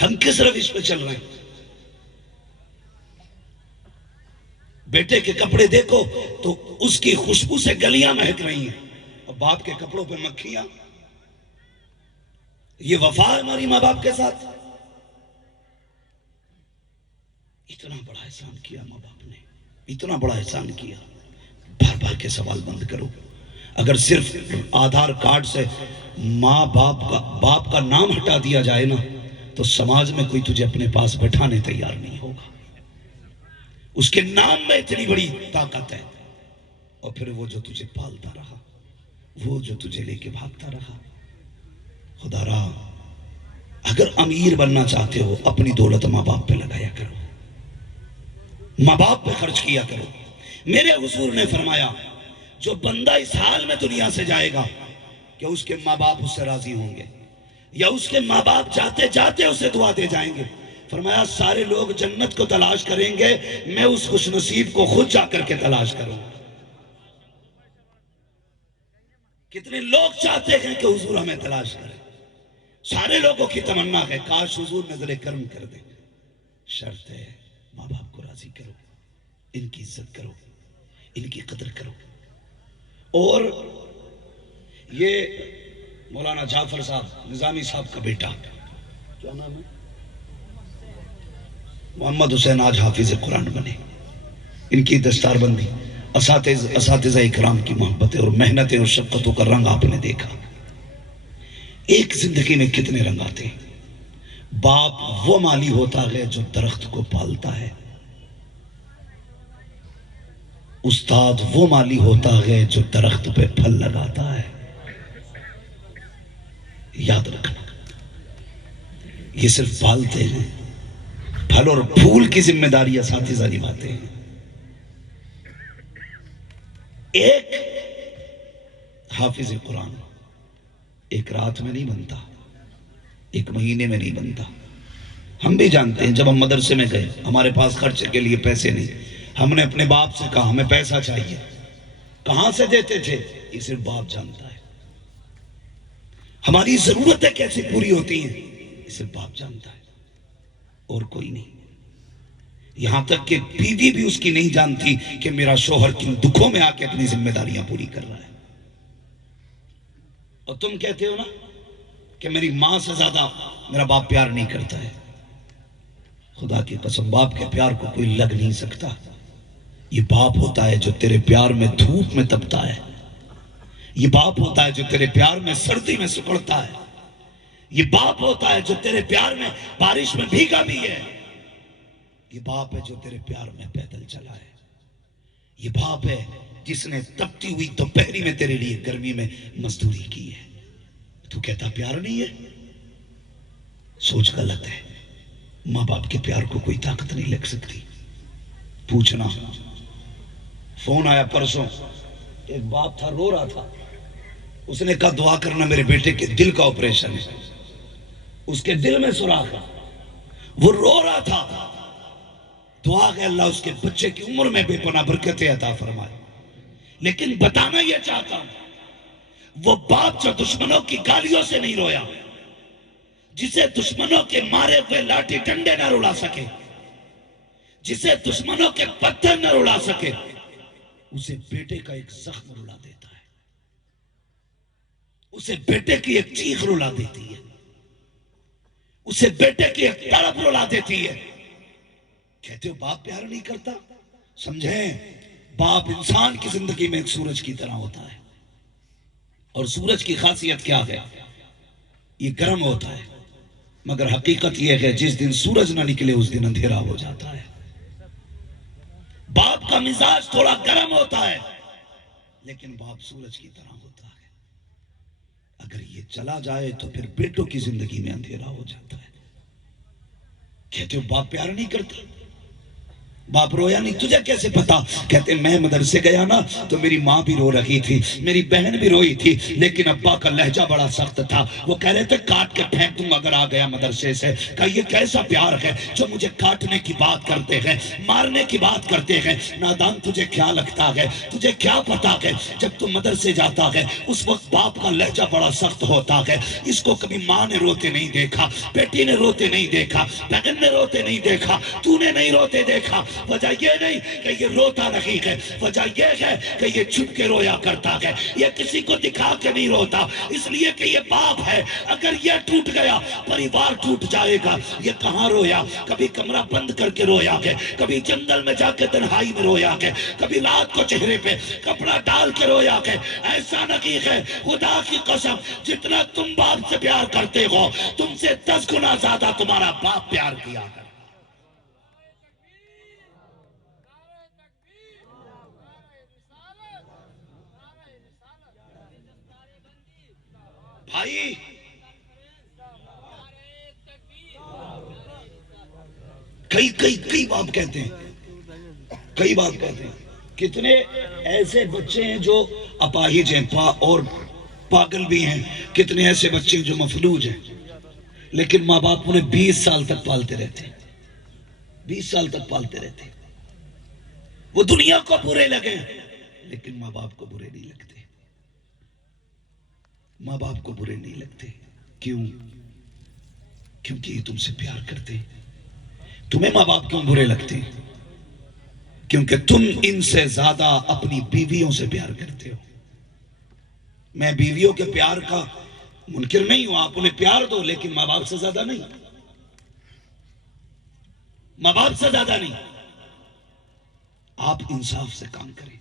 ہم کس روش پہ چل رہے ہیں؟ بیٹے کے کپڑے دیکھو تو اس کی خوشبو سے گلیاں مہک رہی ہیں، اور باپ کے کپڑوں پہ مکھیاں۔ یہ وفا ہے ہماری ماں باپ کے ساتھ؟ اتنا بڑا احسان کیا ماں باپ نے، اتنا بڑا احسان کیا، بار بار کے سوال بند کرو۔ اگر صرف آدھار کارڈ سے ماں باپ کا نام ہٹا دیا جائے نا، تو سماج میں کوئی تجھے اپنے پاس بٹھانے تیار نہیں ہوگا۔ اس کے نام میں اتنی بڑی طاقت ہے۔ اور پھر وہ جو تجھے پالتا رہا، وہ جو تجھے لے کے بھاگتا رہا۔ خدا را، اگر امیر بننا چاہتے ہو اپنی دولت ماں باپ پہ لگایا کرو، ماں باپ پہ خرچ کیا کرو۔ میرے حضور نے فرمایا جو بندہ اس حال میں دنیا سے جائے گا کہ اس کے ماں باپ اس سے راضی ہوں گے، یا اس کے ماں باپ جاتے جاتے اسے دعا دے جائیں گے، فرمایا سارے لوگ جنت کو تلاش کریں گے، میں اس خوش نصیب کو خود جا کر کے تلاش کروں۔ کتنے لوگ چاہتے ہیں کہ حضور ہمیں تلاش کریں، سارے لوگوں کی تمنا ہے کاش حضور نظر کرم کر دیں۔ شرط ہے ماں باپ کو راضی کرو، ان کی عزت کرو، ان کی قدر کرو۔ اور یہ مولانا جعفر صاحب نظامی صاحب کا بیٹا، کیا نام ہے؟ محمد حسین آج حافظ قرآن بنے۔ ان کی دستار بندی، اساتذہ اکرام کی محبتیں اور محنتیں اور شفقتوں کا رنگ آپ نے دیکھا۔ ایک زندگی میں کتنے رنگ آتے ہیں۔ باپ وہ مالی ہوتا ہے جو درخت کو پالتا ہے، استاد وہ مالی ہوتا ہے جو درخت پہ پھل لگاتا ہے۔ یاد رکھنا، یہ صرف پالتے ہیں، پھل اور پھول کی ذمہ داری اساتذہ نبھاتے ہیں۔ ایک حافظ قرآن ایک رات میں نہیں بنتا، ایک مہینے میں نہیں بنتا۔ ہم بھی جانتے ہیں جب ہم مدرسے میں گئے، ہمارے پاس خرچ کے لیے پیسے نہیں، ہم نے اپنے باپ سے کہا ہمیں پیسہ چاہیے، کہاں سے دیتے تھے یہ صرف باپ جانتا ہے۔ ہماری ضرورتیں کیسے پوری ہوتی ہیں یہ صرف باپ جانتا ہے، اور کوئی نہیں۔ یہاں تک کہ بیوی بھی اس کی نہیں جانتی کہ میرا شوہر کن دکھوں میں آ کے اپنی ذمہ داریاں پوری کر رہا ہے۔ اور تم کہتے ہو نا کہ میری ماں سے زیادہ میرا باپ پیار نہیں کرتا ہے۔ خدا کی قسم باپ کے پیار کو کوئی لگ نہیں سکتا۔ یہ باپ ہوتا ہے جو تیرے پیار میں دھوپ میں تپتا ہے، یہ باپ ہوتا ہے جو تیرے پیار میں سردی میں سکڑتا ہے، یہ باپ ہوتا ہے جو تیرے پیار میں بارش میں بھیگا بھی ہے، یہ باپ ہے جو تیرے پیار میں پیدل چلا ہے، یہ باپ ہے جس نے تپتی ہوئی دوپہری میں تیرے لیے گرمی میں مزدوری کی ہے۔ تو کہتا پیار نہیں ہے؟ سوچ غلط ہے۔ ماں باپ کے پیار کو کوئی طاقت نہیں لگ سکتی۔ پوچھنا فون آیا پرسوں، ایک باپ تھا رو رہا تھا، اس نے کہا دعا کرنا میرے بیٹے کے دل کا آپریشن ہے، اس کے دل میں سوراخ ہے، وہ رو رہا تھا، دعا کہ اللہ اس کے بچے کی عمر میں بے پناہ برکتیں عطا فرمائے۔ لیکن بتانا یہ چاہتا ہوں، وہ باپ جو دشمنوں کی گالیوں سے نہیں رویا، جسے دشمنوں کے مارے ہوئے لاٹھی ڈنڈے نہ رلا سکے، جسے دشمنوں کے پتھر نہ رلا سکے، اسے بیٹے کا ایک زخم رلا دیتا ہے، اسے بیٹے کی ایک چیخ رلا دیتی ہے، اسے بیٹے کی ایک تڑپ رلا دیتی ہے۔ کہتے ہو باپ پیار نہیں کرتا؟ سمجھیں، باپ انسان کی زندگی میں ایک سورج کی طرح ہوتا ہے، اور سورج کی خاصیت کیا ہے؟ یہ گرم ہوتا ہے، مگر حقیقت یہ ہے جس دن سورج نہ نکلے اس دن اندھیرا ہو جاتا ہے۔ باپ کا مزاج تھوڑا گرم ہوتا ہے، لیکن باپ سورج کی طرح ہوتا ہے، اگر یہ چلا جائے تو پھر بیٹوں کی زندگی میں اندھیرا ہو جاتا ہے۔ کہتے ہو باپ پیار نہیں کرتے؟ باپ رویا نہیں؟ تجھے کیسے پتا؟ کہتے میں مدرسے گیا نا تو میری ماں بھی رو رہی تھی، میری بہن بھی روئی تھی، لیکن ابا کا لہجہ بڑا سخت تھا، وہ کہہ رہے تھے کاٹ کے پھینک دوں اگر آ گیا مدرسے سے۔ کہا یہ کیسا پیار ہے جو مجھے کاٹنے کی بات کرتے ہیں، مارنے کی بات کرتے ہیں؟ نادان تجھے کیا لگتا ہے، تجھے کیا پتا ہے جب تم مدرسے جاتا ہے اس وقت باپ کا لہجہ بڑا سخت ہوتا ہے۔ اس کو کبھی ماں نے روتے نہیں دیکھا، بیٹی نے روتے نہیں دیکھا، بہن نے روتے نہیں دیکھا، تو نے نہیں روتے دیکھا۔ وجہ یہ نہیں کہ یہ روتا نہیں ہے، وجہ یہ ہے کہ یہ چھپ کے رویا کرتا ہے، یہ کسی کو دکھا کے نہیں روتا، اس لیے کہ یہ باپ ہے۔ اگر یہ ٹوٹ گیا پریوار ٹوٹ جائے گا۔ یہ کہاں رویا؟ کبھی کمرہ بند کر کے رویا ہے، کبھی جنگل میں جا کے تنہائی میں رویا ہے، کبھی رات کو چہرے پہ کپڑا ڈال کے رویا ہے۔ ایسا نہیں ہے، خدا کی قسم جتنا تم باپ سے پیار کرتے ہو تم سے 10 گنا زیادہ تمہارا باپ پیار کیا ہے۔ بھائی کئی باپ کہتے ہیں کتنے ایسے بچے ہیں جو اپاہج ہیں اور پاگل بھی ہیں، کتنے ایسے بچے ہیں جو مفلوج ہیں، لیکن ماں باپ انہیں 20 سال تک پالتے رہتے ہیں، 20 سال تک پالتے رہتے ہیں۔ وہ دنیا کو برے لگے لیکن ماں باپ کو برے نہیں لگتے، ماں باپ کو برے نہیں لگتے۔ کیوں؟ کیونکہ یہ تم سے پیار کرتے۔ تمہیں ماں باپ کیوں برے لگتے؟ کیونکہ تم ان سے زیادہ اپنی بیویوں سے پیار کرتے ہو۔ میں بیویوں کے پیار کا منکر نہیں ہوں، آپ انہیں پیار دو لیکن ماں باپ سے زیادہ نہیں، ماں باپ سے زیادہ نہیں۔ آپ انصاف سے کام کریں،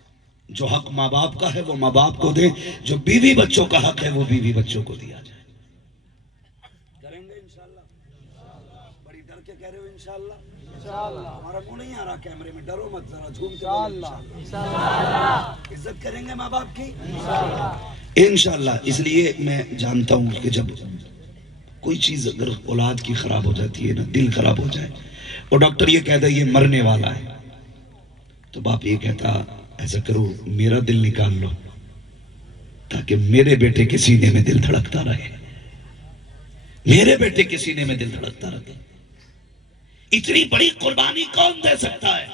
جو حق ماں باپ کا ہے وہ ماں باپ کو دیں، جو بیوی بچوں کا حق ہے وہ بیوی بچوں کو دیا جائے۔ کریں گے انشاءاللہ؟ بڑی ڈر کے کہہ رہے ہو انشاءاللہ؟ ہمارا منہ نہیں آ رہا کیمرے میں، ڈرو مت، ذرا جھوم کے بولو انشاءاللہ۔ عزت کریں گے ماں باپ کی انشاءاللہ۔ اس لیے میں جانتا ہوں کہ جب کوئی چیز اگر اولاد کی خراب ہو جاتی ہے نا، دل خراب ہو جائے اور ڈاکٹر یہ کہتا ہے یہ مرنے والا ہے، تو باپ یہ کہتا ایسا کرو میرا دل نکال لو تاکہ میرے بیٹے کے سینے میں دل دھڑکتا رہے، میرے بیٹے کے سینے میں دل دھڑکتا رہے۔ اتنی بڑی قربانی کون دے سکتا ہے؟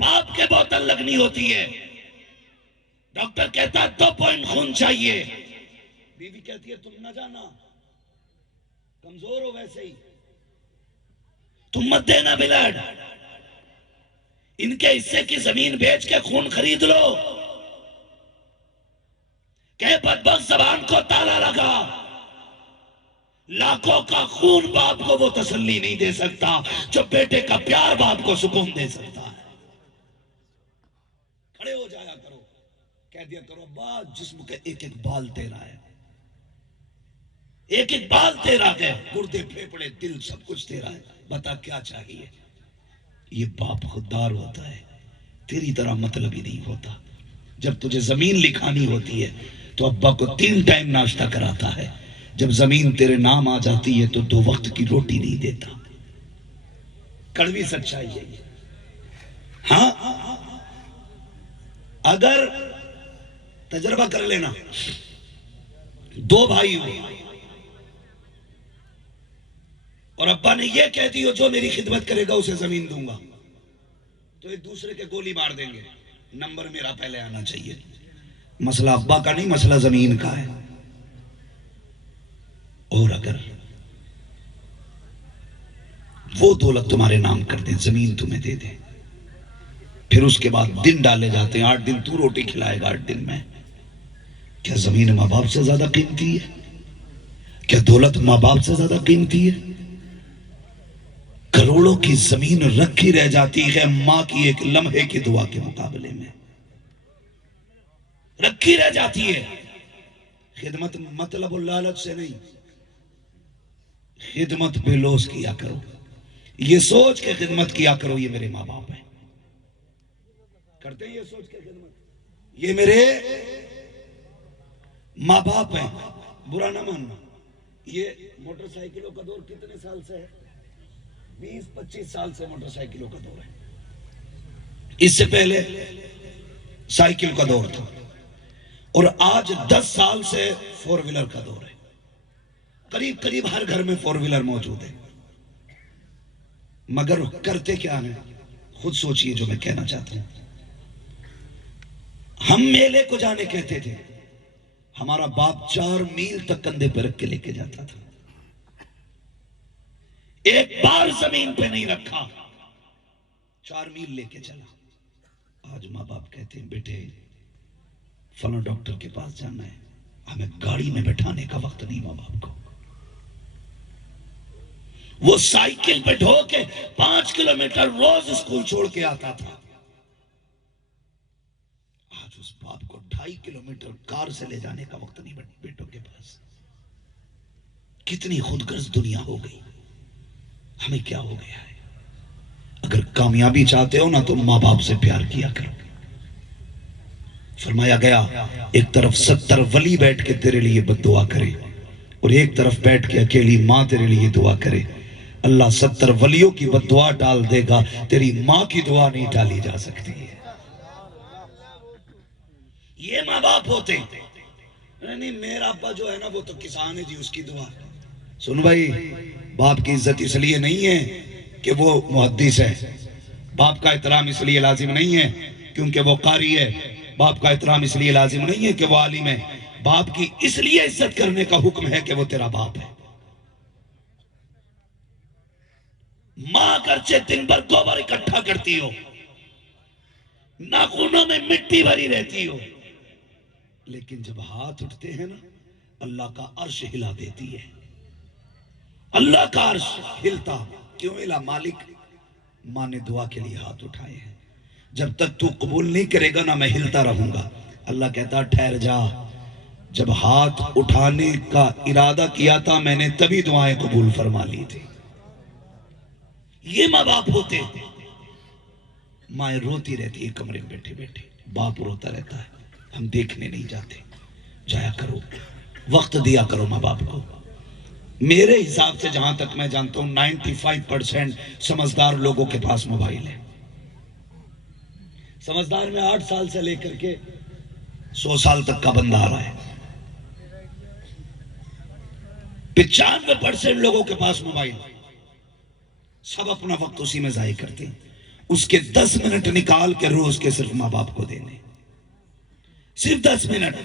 باپ کے بوتل لگنی ہوتی ہے، ڈاکٹر کہتا 2 پوائنٹ خون چاہیے، بیوی کہتی ہے تم نہ جانا، کمزور ہو ویسے ہی، تم مت دینا بلڈ، ان کے حصے کی زمین بیچ کے خون خرید لو۔ کہ بدبخت زبان کو تالا لگا، لاکھوں کا خون باپ کو وہ تسلی نہیں دے سکتا جو بیٹے کا پیار باپ کو سکون دے سکتا ہے۔ کھڑے ہو جایا کرو، کہہ دیا کرو ابا جسم کے ایک ایک بال تیرا ہے، ایک ایک بال تیرا ہے، گردے پھیپڑے دل سب کچھ تیرا ہے، بتا کیا چاہیے۔ یہ باپ خوددار ہوتا ہے، تیری طرح مطلب ہی نہیں ہوتا۔ جب تجھے زمین لکھانی ہوتی ہے تو ابا کو 3 ٹائم ناشتہ کراتا ہے، جب زمین تیرے نام آ جاتی ہے تو 2 وقت کی روٹی نہیں دیتا۔ کڑوی سچائی ہے یہ، ہاں اگر تجربہ کر لینا، دو بھائی ہو اور ابا نے یہ کہہ دی ہو جو میری خدمت کرے گا اسے زمین دوں گا، تو ایک دوسرے کے گولی مار دیں گے، نمبر میرا پہلے آنا چاہیے۔ مسئلہ ابا کا نہیں، مسئلہ زمین کا ہے۔ اور اگر وہ دولت تمہارے نام کر دیں، زمین تمہیں دے دیں، پھر اس کے بعد دن ڈالے جاتے ہیں، 8 دن تو روٹی کھلائے گا 8 دن میں، کیا زمین ماں باپ سے زیادہ قیمتی ہے؟ کیا دولت ماں باپ سے زیادہ قیمتی ہے؟ کروڑوں کی زمین رکھی رہ جاتی ہے ماں کی ایک لمحے کی دعا کے مقابلے میں، رکھی رہ جاتی ہے۔ خدمت مطلب لالچ سے نہیں، خدمت بے لوث کیا کرو، یہ سوچ کے خدمت کیا کرو یہ میرے ماں باپ ہیں، کرتے ہیں یہ سوچ کے خدمت، یہ میرے ماں باپ ہیں۔ برا نہ ماننا، یہ موٹر سائیکلوں کا دور کتنے سال سے ہے؟ 20-25 سال سے موٹر سائیکلوں کا دور ہے۔ اس سے پہلے سائیکل کا دور تھا، اور آج 10 سال سے 4 ویلر کا دور ہے۔ قریب قریب ہر گھر میں 4 ویلر موجود ہے، مگر کرتے کیا ہیں؟ خود سوچئے جو میں کہنا چاہتا ہوں۔ ہم میلے کو جانے کہتے تھے، ہمارا باپ 4 میل تک کندھے پہ رکھ کے لے کے جاتا تھا، ایک بار زمین پہ نہیں رکھا، 4 میل لے کے چلا۔ آج ماں باپ کہتے ہیں بیٹے فلاں ڈاکٹر کے پاس جانا ہے، ہمیں گاڑی میں بٹھانے کا وقت نہیں ماں باپ کو۔ وہ سائیکل پہ ڈھو کے 5 کلومیٹر روز اسکول چھوڑ کے آتا تھا، آج اس باپ کو 2.5 کلومیٹر کار سے لے جانے کا وقت نہیں بیٹوں کے پاس۔ کتنی خود غرض دنیا ہو گئی، ہمیں کیا ہو گیا ہے؟ اگر کامیابی چاہتے ہو نا تو ماں باپ سے پیار کیا کرو۔ فرمایا گیا ایک طرف 70 ولی بیٹھ کے تیرے لیے بد دعا کرے، اور ایک طرف بیٹھ کے اکیلی ماں تیرے لیے دعا کرے، اللہ 70 ولیوں کی بد دعا ٹال دے گا، تیری ماں کی دعا نہیں ٹالی جا سکتی ہے۔ یہ ماں باپ ہوتے ہیں۔ نہیں میرا ابا جو ہے نا وہ تو کسان ہے جی، اس کی دعا۔ سن بھائی، باپ کی عزت اس لیے نہیں ہے کہ وہ محدث ہے، باپ کا احترام اس لیے لازم نہیں ہے کیونکہ وہ قاری ہے، باپ کا احترام اس لیے لازم نہیں ہے کہ وہ عالم ہے، باپ کی اس لیے عزت کرنے کا حکم ہے کہ وہ تیرا باپ ہے۔ ماں اگرچہ دن بھر گوبر اکٹھا کرتی ہو، ناخنوں میں مٹی بھری رہتی ہو، لیکن جب ہاتھ اٹھتے ہیں نا اللہ کا عرش ہلا دیتی ہے، اللہ کا عرش ہلتا۔ کیوں ہلا؟ مالک ماں نے دعا کے لیے ہاتھ اٹھائے ہیں، جب تک تو قبول نہیں کرے گا نا میں ہلتا رہوں گا۔ اللہ کہتا ٹھہر جا، جب ہاتھ اٹھانے کا ارادہ کیا تھا میں نے تبھی دعائیں قبول فرما لی تھی۔ یہ ماں باپ ہوتے ہیں۔ مائیں روتی رہتی ہے کمرے میں بیٹھے بیٹھے، باپ روتا رہتا ہے، ہم دیکھنے نہیں جاتے۔ جایا کرو، وقت دیا کرو ماں باپ کو۔ میرے حساب سے جہاں تک میں جانتا ہوں 95% سمجھدار لوگوں کے پاس موبائل ہے۔ سمجھدار میں 8 سال سے لے کر کے 100 سال تک کا بندہ آ رہا ہے۔ 95% لوگوں کے پاس موبائل، سب اپنا وقت اسی میں ضائع کرتے ہیں۔ اس کے 10 منٹ نکال کے روز کے صرف ماں باپ کو دینے، صرف 10 منٹ۔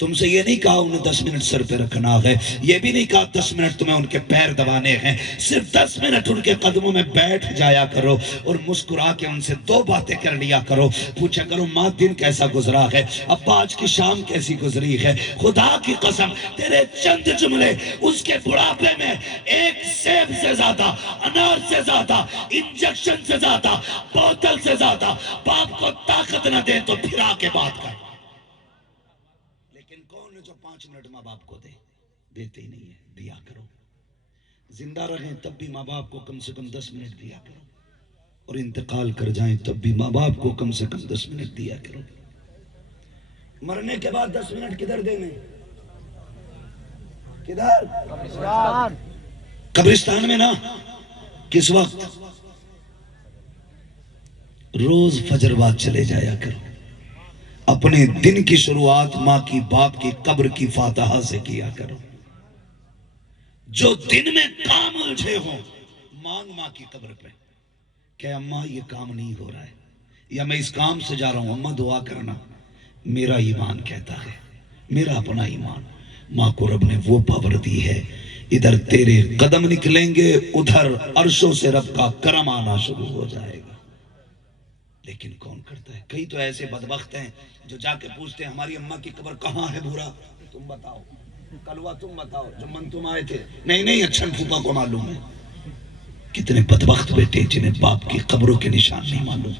تم سے یہ نہیں کہا انہیں 10 منٹ سر پہ رکھنا ہے، یہ بھی نہیں کہا 10 منٹ تمہیں ان کے پیر دبانے ہیں، صرف 10 منٹ ان کے قدموں میں بیٹھ جایا کرو اور مسکرا کے ان سے 2 باتیں کر لیا کرو۔ پوچھا کرو ماں دن کیسا گزرا ہے، ابا آج کی شام کیسی گزری ہے، خدا کی قسم تیرے چند جملے اس کے بڑھاپے میں ایک سیب سے زیادہ، انار سے زیادہ، انجیکشن سے زیادہ، بوتل سے زیادہ باپ کو طاقت نہ دے تو پھر آ کے بات کر۔ لیکن کون ہے جو 5 منٹ ماں باپ کو دیتے ہی نہیں ہے؟ دیا کرو۔ زندہ رہیں تب بھی ماں باپ کو کم سے کم 10 منٹ دیا کرو، اور انتقال کر جائیں تب بھی ماں باپ کو کم سے کم 10 منٹ دیا کرو۔ مرنے کے بعد 10 منٹ کدھر دینے؟ کدھر؟ قبرستان میں نا۔ کس وقت؟ روز فجر بعد چلے جایا کرو. اپنے دن کی شروعات ماں کی باپ کی قبر کی فاتحہ سے کیا کرو. جو دن میں کام الجھے ہوں مانگ ماں کی قبر پہ کہ اماں یہ کام نہیں ہو رہا ہے یا میں اس کام سے جا رہا ہوں، اماں دعا کرنا. میرا ایمان کہتا ہے، میرا اپنا ایمان، ماں کو رب نے وہ پاور دی ہے، ادھر تیرے قدم نکلیں گے ادھر عرشوں سے رب کا کرم آنا شروع ہو جائے گا. لیکن کون کرتا ہے؟ کئی تو ایسے بدبخت ہیں جو جا کے پوچھتے ہیں ہماری اماں کی قبر کہاں ہے بھورا؟ تم بتاؤ، کلوا تم بتاؤ، جو من تم آئے تھے. نہیں اچھن پھوپا کو معلوم ہے. کتنے بدبخت بیٹے جنہیں باپ کی قبروں کے نشان نہیں معلوم.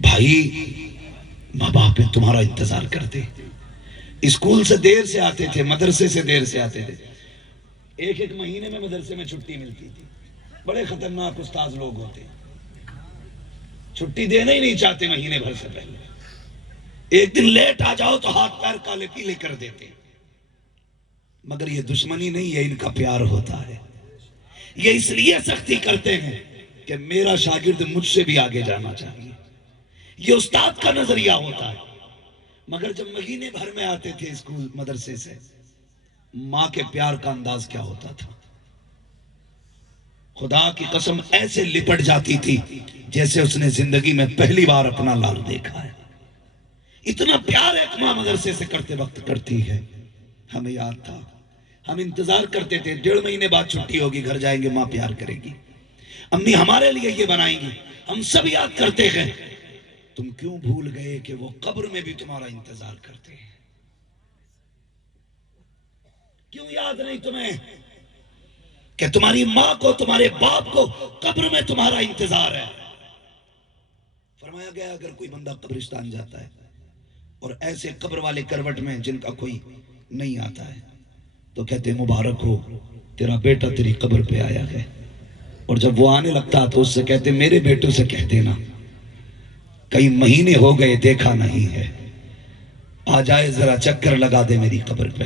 بھائی ماں باپ نے تمہارا انتظار کرتے، اسکول سے دیر سے آتے تھے، مدرسے سے دیر سے آتے تھے. ایک مہینے میں مدرسے میں چھٹی ملتی تھی. بڑے خطرناک استاذ لوگ ہوتے، چھٹی دینا ہی نہیں چاہتے مہینے بھر سے پہلے. ایک دن لیٹ آ جاؤ تو ہاتھ پیر کالے پیلے کر دیتے. مگر یہ دشمنی نہیں، یہ ان کا پیار ہوتا ہے. یہ اس لیے سختی کرتے ہیں کہ میرا شاگرد مجھ سے بھی آگے جانا چاہیے. یہ استاد کا نظریہ ہوتا ہے. مگر جب مہینے بھر میں آتے تھے اسکول مدرسے سے، ماں کے پیار کا انداز کیا ہوتا تھا؟ خدا کی قسم ایسے لپٹ جاتی تھی جیسے اس نے زندگی میں پہلی بار اپنا لال دیکھا ہے. اتنا پیار ایک ماں مدرسے سے کرتے وقت کرتی ہے. ہمیں یاد تھا، ہم انتظار کرتے تھے 1.5 مہینے بعد چھٹی ہوگی، گھر جائیں گے، ماں پیار کرے گی، امی ہمارے لیے یہ بنائیں گی. ہم سب یاد کرتے ہیں. تم کیوں بھول گئے کہ وہ قبر میں بھی تمہارا انتظار کرتے ہیں؟ کیوں یاد نہیں تمہیں کہ تمہاری ماں کو، تمہارے باپ کو قبر میں تمہارا انتظار ہے؟ فرمایا گیا اگر کوئی بندہ قبرستان جاتا ہے اور ایسے قبر والے کروٹ میں جن کا کوئی نہیں آتا ہے تو کہتے مبارک ہو تیرا بیٹا تیری قبر پہ آیا ہے. اور جب وہ آنے لگتا تو اس سے کہتے میرے بیٹوں سے کہہ دینا کئی مہینے ہو گئے دیکھا نہیں ہے، آ جائے ذرا چکر لگا دے میری قبر پہ،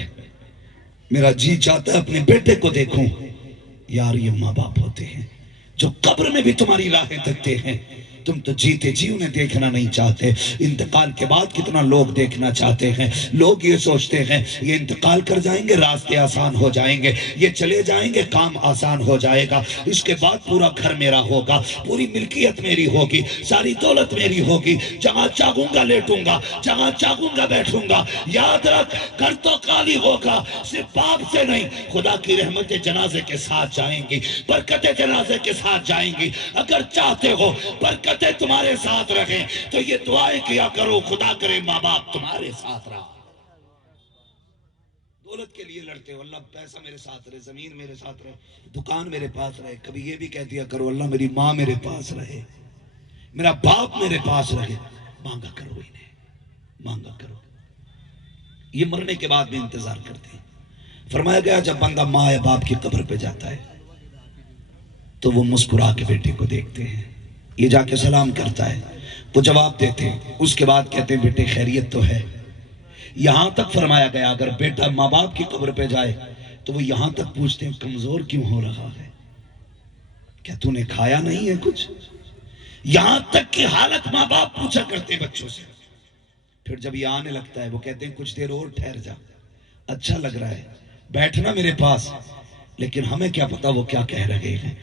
میرا جی چاہتا ہے اپنے بیٹے کو دیکھوں. یار یہ ماں باپ ہوتے ہیں جو قبر میں بھی تمہاری راہیں تکتے ہیں. تم تو جیتے جی انہیں دیکھنا نہیں چاہتے، انتقال کے بعد کتنا لوگ دیکھنا چاہتے ہیں. لوگ یہ سوچتے ہیں یہ انتقال کر جائیں گے راستے آسان ہو جائیں گے، یہ چلے جائیں گے کام آسان ہو جائے گا، اس کے بعد پورا گھر میرا ہوگا، پوری ملکیت میری ہوگی، ساری دولت میری ہوگی، جہاں چاہوں گا لیٹوں گا، جہاں چاہوں گا بیٹھوں گا. یاد رکھ گھر تو خالی ہوگا، صرف باپ سے نہیں، خدا کی رحمتیں جنازے کے ساتھ جائیں گی، برکتیں جنازے کے ساتھ جائیں گی. اگر چاہتے ہو برکتیں تمہارے ساتھ رہیں تو یہ دعائیں کیا کرو خدا کرے ماں باپ تمہارے ساتھ رہا. دولت کے لیے لڑتے ہو اللہ پیسہ میرے ساتھ رہے، زمین میرے ساتھ رہے، دکان میرے پاس رہے. کبھی یہ بھی کہہ دیا کرو اللہ میری ماں میرے پاس رہے، میرا باپ میرے پاس رہے. مانگا کرو انہیں، مانگا کرو. یہ مرنے کے بعد بھی انتظار کرتے ہیں. فرمایا گیا جب بندہ ماں یا باپ کی قبر پہ جاتا ہے تو وہ مسکرا کے بیٹے کو دیکھتے ہیں، یہ جا کے سلام کرتا ہے، وہ جواب دیتے ہیں، اس کے بعد کہتے ہیں بیٹے خیریت تو ہے. یہاں تک فرمایا گیا اگر بیٹا ماں باپ کی قبر پہ جائے تو وہ یہاں تک پوچھتے ہیں کمزور کیوں ہو رہا ہے، کیا تو نے کھایا نہیں ہے کچھ؟ یہاں تک کی حالت ماں باپ پوچھا کرتے بچوں سے. پھر جب یہ آنے لگتا ہے وہ کہتے ہیں کچھ دیر اور ٹھہر جا، اچھا لگ رہا ہے بیٹھنا میرے پاس، لیکن ہمیں کیا پتا وہ کیا کہہ رہے ہیں.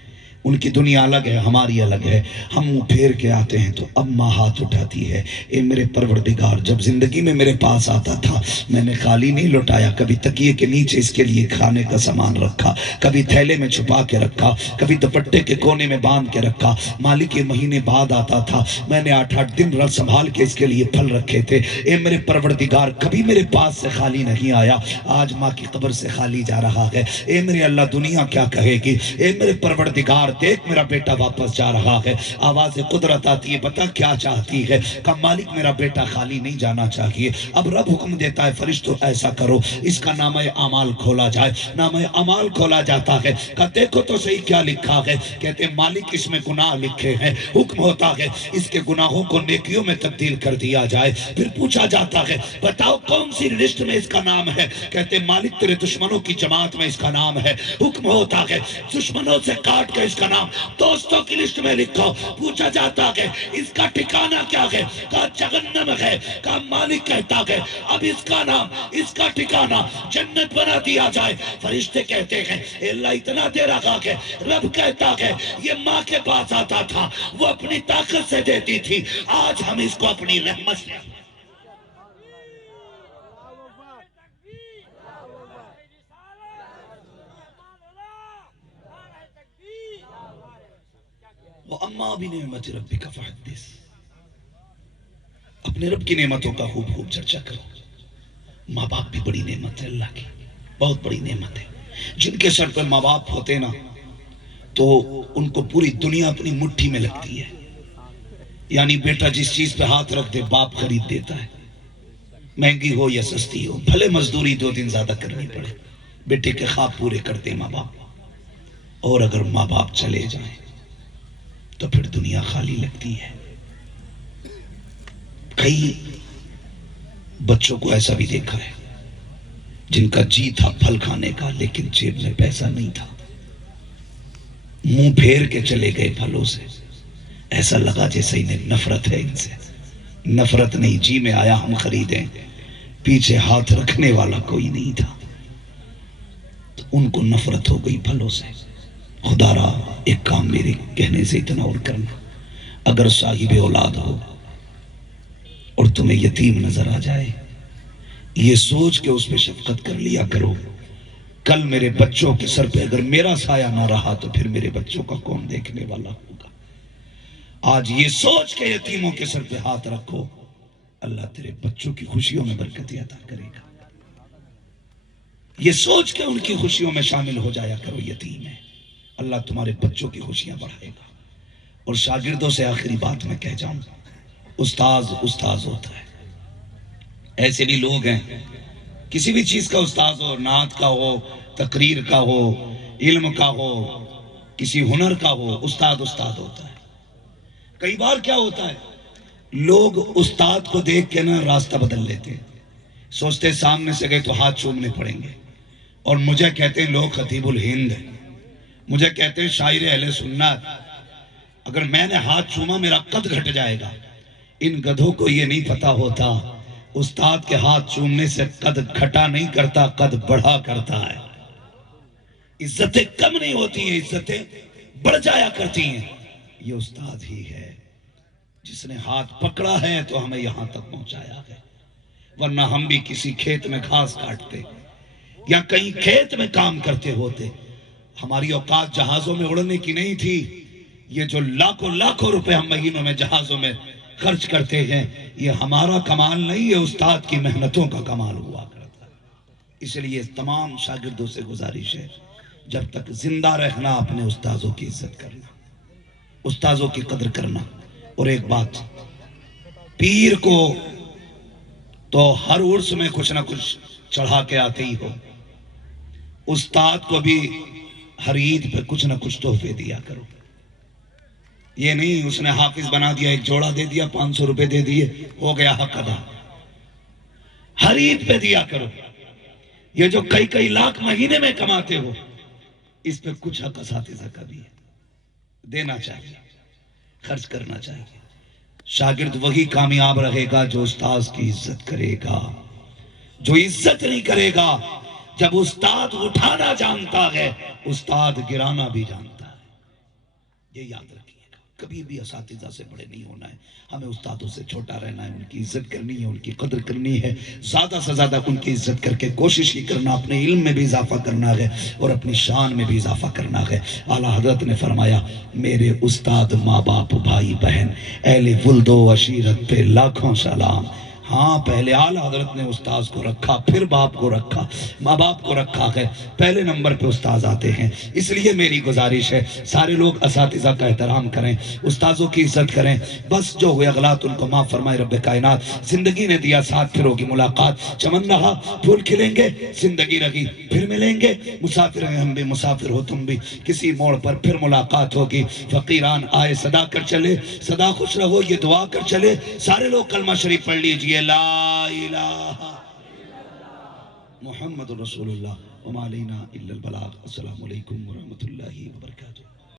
ان کی دنیا الگ ہے، ہماری الگ ہے. ہم منہ پھیر کے آتے ہیں تو اب ماں ہاتھ اٹھاتی ہے، اے میرے پروردگار جب زندگی میں میرے پاس آتا تھا میں نے خالی نہیں لوٹایا، کبھی تکیے کے نیچے اس کے لیے کھانے کا سامان رکھا، کبھی تھیلے میں چھپا کے رکھا، کبھی دوپٹے کے کونے میں باندھ کے رکھا. مالک یہ مہینے بعد آتا تھا میں نے 8 دن رل سنبھال کے اس کے لیے پھل رکھے تھے. اے میرے پروردگار کبھی میرے پاس سے خالی نہیں آیا، آج ماں کی قبر سے خالی جا رہا ہے. اے میرے اللہ دنیا کیا کہے گی؟ اے میرے پروردگار دیکھ میرا بیٹا واپس جا رہا ہے. آواز قدرت آتی ہے، پتہ کیا چاہتی ہے؟ کہ مالک میرا بیٹا خالی نہیں جانا چاہیے. اب رب حکم دیتا ہے فرشتوں ایسا کرو اس کا نامہ اعمال کھولا جائے. نامہ اعمال کھولا جاتا ہے کہ دیکھو تو صحیح کیا لکھا ہے. کہتے ہیں مالک اس میں گناہ لکھے ہیں، حکم ہوتا ہے اس کے گناہوں کو نیکیوں میں تبدیل کر دیا جائے. پھر پوچھا جاتا ہے بتاؤ کون سی لسٹ میں اس کا نام ہے؟ کہتے ہیں مالک تیرے دشمنوں کی جماعت میں اس کا نام ہے. حکم ہوتا ہے دشمنوں سے کاٹ کے اس کا کا نام دوستوں کی لسٹ میں لکھو. پوچھا جاتا ہے اس کا ٹھکانہ کیا ہے؟ کہا جہنم ہے. کہا مالک کہتا ہے اب اس کا نام اس کا ٹھکانہ جنت بنا دیا جائے. فرشتے کہتے ہیں اے اللہ اتنا دے رہا ہے. رب کہتا ہے یہ ماں کے پاس آتا تھا وہ اپنی طاقت سے دیتی تھی, آج ہم اس کو اپنی رحمت سے. وَأَمَّا بِنِعْمَتِ رَبِّكَ فَحَدِّثْ, اپنے رب کی نعمتوں کا خوب خوب چرچا کرو. ماں باپ بھی بڑی نعمت ہے اللہ کی, بہت بڑی نعمت ہے. جن کے سر پر ماں باپ ہوتے نا تو ان کو پوری دنیا اپنی مٹھی میں لگتی ہے. یعنی بیٹا جس چیز پہ ہاتھ رکھ دے باپ خرید دیتا ہے, مہنگی ہو یا سستی ہو, بھلے مزدوری 2 دن زیادہ کرنی پڑے, بیٹے کے خواب پورے کرتے ماں باپ. اور اگر ماں باپ چلے جائیں تو پھر دنیا خالی لگتی ہے. کئی بچوں کو ایسا بھی دیکھا ہے جن کا جی تھا پھل کھانے کا لیکن جیب میں پیسہ نہیں تھا, منہ پھیر کے چلے گئے پھلوں سے. ایسا لگا جیسے انہیں نفرت ہے ان سے. نفرت نہیں, جی میں آیا ہم خریدیں, پیچھے ہاتھ رکھنے والا کوئی نہیں تھا. تو ان کو نفرت ہو گئی پھلوں سے. خدا را ایک کام میرے کہنے سے اتنا اور کرنا, اگر صاحب اولاد ہو اور تمہیں یتیم نظر آ جائے, یہ سوچ کے اس پہ شفقت کر لیا کرو, کل میرے بچوں کے سر پہ اگر میرا سایہ نہ رہا تو پھر میرے بچوں کا کون دیکھنے والا ہوگا. آج یہ سوچ کے یتیموں کے سر پہ ہاتھ رکھو, اللہ تیرے بچوں کی خوشیوں میں برکت عطا کرے گا. یہ سوچ کے ان کی خوشیوں میں شامل ہو جایا کرو. یتیم ہے, اللہ تمہارے بچوں کی خوشیاں بڑھائے گا. اور شاگردوں سے آخری بات میں کہہ جاؤں, استاذ ہوتا ہے. ایسے بھی لوگ ہیں کسی بھی چیز کا استاذ ہو, نعت کا ہو, تقریر کا ہو, علم کا ہو, کسی ہنر کا ہو, استاد ہوتا ہے. کئی بار کیا ہوتا ہے لوگ استاد کو دیکھ کے نا راستہ بدل لیتے ہیں, سوچتے سامنے سے گئے تو ہاتھ چومنے پڑیں گے. اور مجھے کہتے ہیں لوگ خطیب الہند ہیں, مجھے کہتے ہیں شاعر اہل سنت. اگر میں نے ہاتھ چوما میرا قد گھٹ جائے گا. ان گدھوں کو یہ نہیں پتا ہوتا استاد کے ہاتھ چومنے سے قد گھٹا نہیں کرتا, قد بڑھا کرتا ہے. عزتیں کم نہیں ہوتی ہیں, عزتیں بڑھ جایا کرتی ہیں. یہ استاد ہی ہے جس نے ہاتھ پکڑا ہے تو ہمیں یہاں تک پہنچایا ہے. ورنہ ہم بھی کسی کھیت میں گھاس کاٹتے یا کہیں کھیت میں کام کرتے ہوتے. ہماری اوقات جہازوں میں اڑنے کی نہیں تھی. یہ جو لاکھوں روپے ہم مہینوں میں جہازوں میں خرچ کرتے ہیں, یہ ہمارا کمال نہیں, یہ استاد کی محنتوں کا کمال ہوا کرتا. اس لیے تمام شاگردوں سے گزارش ہے, جب تک زندہ رہنا اپنے استاذوں کی عزت کرنا, استاذوں کی قدر کرنا. اور ایک بات, پیر کو تو ہر عرس میں کچھ نہ کچھ چڑھا کے آتے ہی ہو, استاد کو بھی ہر عید پہ کچھ نہ کچھ تحفے دیا کرو. یہ نہیں اس نے حافظ بنا دیا, ایک جوڑا دے دیا, 500 روپے دے دیے, ہو گیا حق ادا. ہر عید پہ دیا کرو. یہ جو کئی لاکھ مہینے میں کماتے ہو, اس پہ کچھ حق اساتذہ کا بھی ہے, دینا چاہیے, خرچ کرنا چاہیے. شاگرد وہی کامیاب رہے گا جو استاذ کی عزت کرے گا. جو عزت نہیں کرے گا, جب استاد اٹھانا جانتا ہے استاد گرانا بھی جانتا ہے. یہ یاد رکھیے گا, کبھی بھی اساتذہ سے بڑے نہیں ہونا ہے. ہمیں استادوں سے چھوٹا رہنا ہے, ان کی عزت کرنی ہے, ان کی قدر کرنی ہے, زیادہ سے زیادہ ان کی عزت کر کے کوشش ہی کرنا, اپنے علم میں بھی اضافہ کرنا ہے اور اپنی شان میں بھی اضافہ کرنا ہے. اعلیٰ حضرت نے فرمایا میرے استاد, ماں باپ, بھائی بہن, اہل ولد و عشیرت پہ لاکھوں سلام. ہاں پہلے اعلیٰ حضرت نے استاذ کو رکھا, پھر باپ کو رکھا, ماں باپ کو رکھا ہے, پہلے نمبر پہ استاذ آتے ہیں. اس لیے میری گزارش ہے سارے لوگ اساتذہ کا احترام کریں, استاذوں کی عزت کریں. بس جو ہوئے اغلاط ان کو معاف فرمائے رب کائنات. زندگی نے دیا ساتھ, پھر ہوگی ملاقات. چمن رہا پھول کھلیں گے, زندگی رہی پھر ملیں گے. مسافر ہیں ہم بھی, مسافر ہو تم بھی, کسی موڑ پر پھر ملاقات ہوگی. فقیران آئے صدا کر چلے, صدا خوش رہو یہ دعا کر چلے. سارے لوگ کلمہ شریف پڑھ لیجئے, لا الہ محمد رسول اللہ وما علینا الا البلاغ. السلام علیکم ورحمۃ اللہ وبرکاتہ.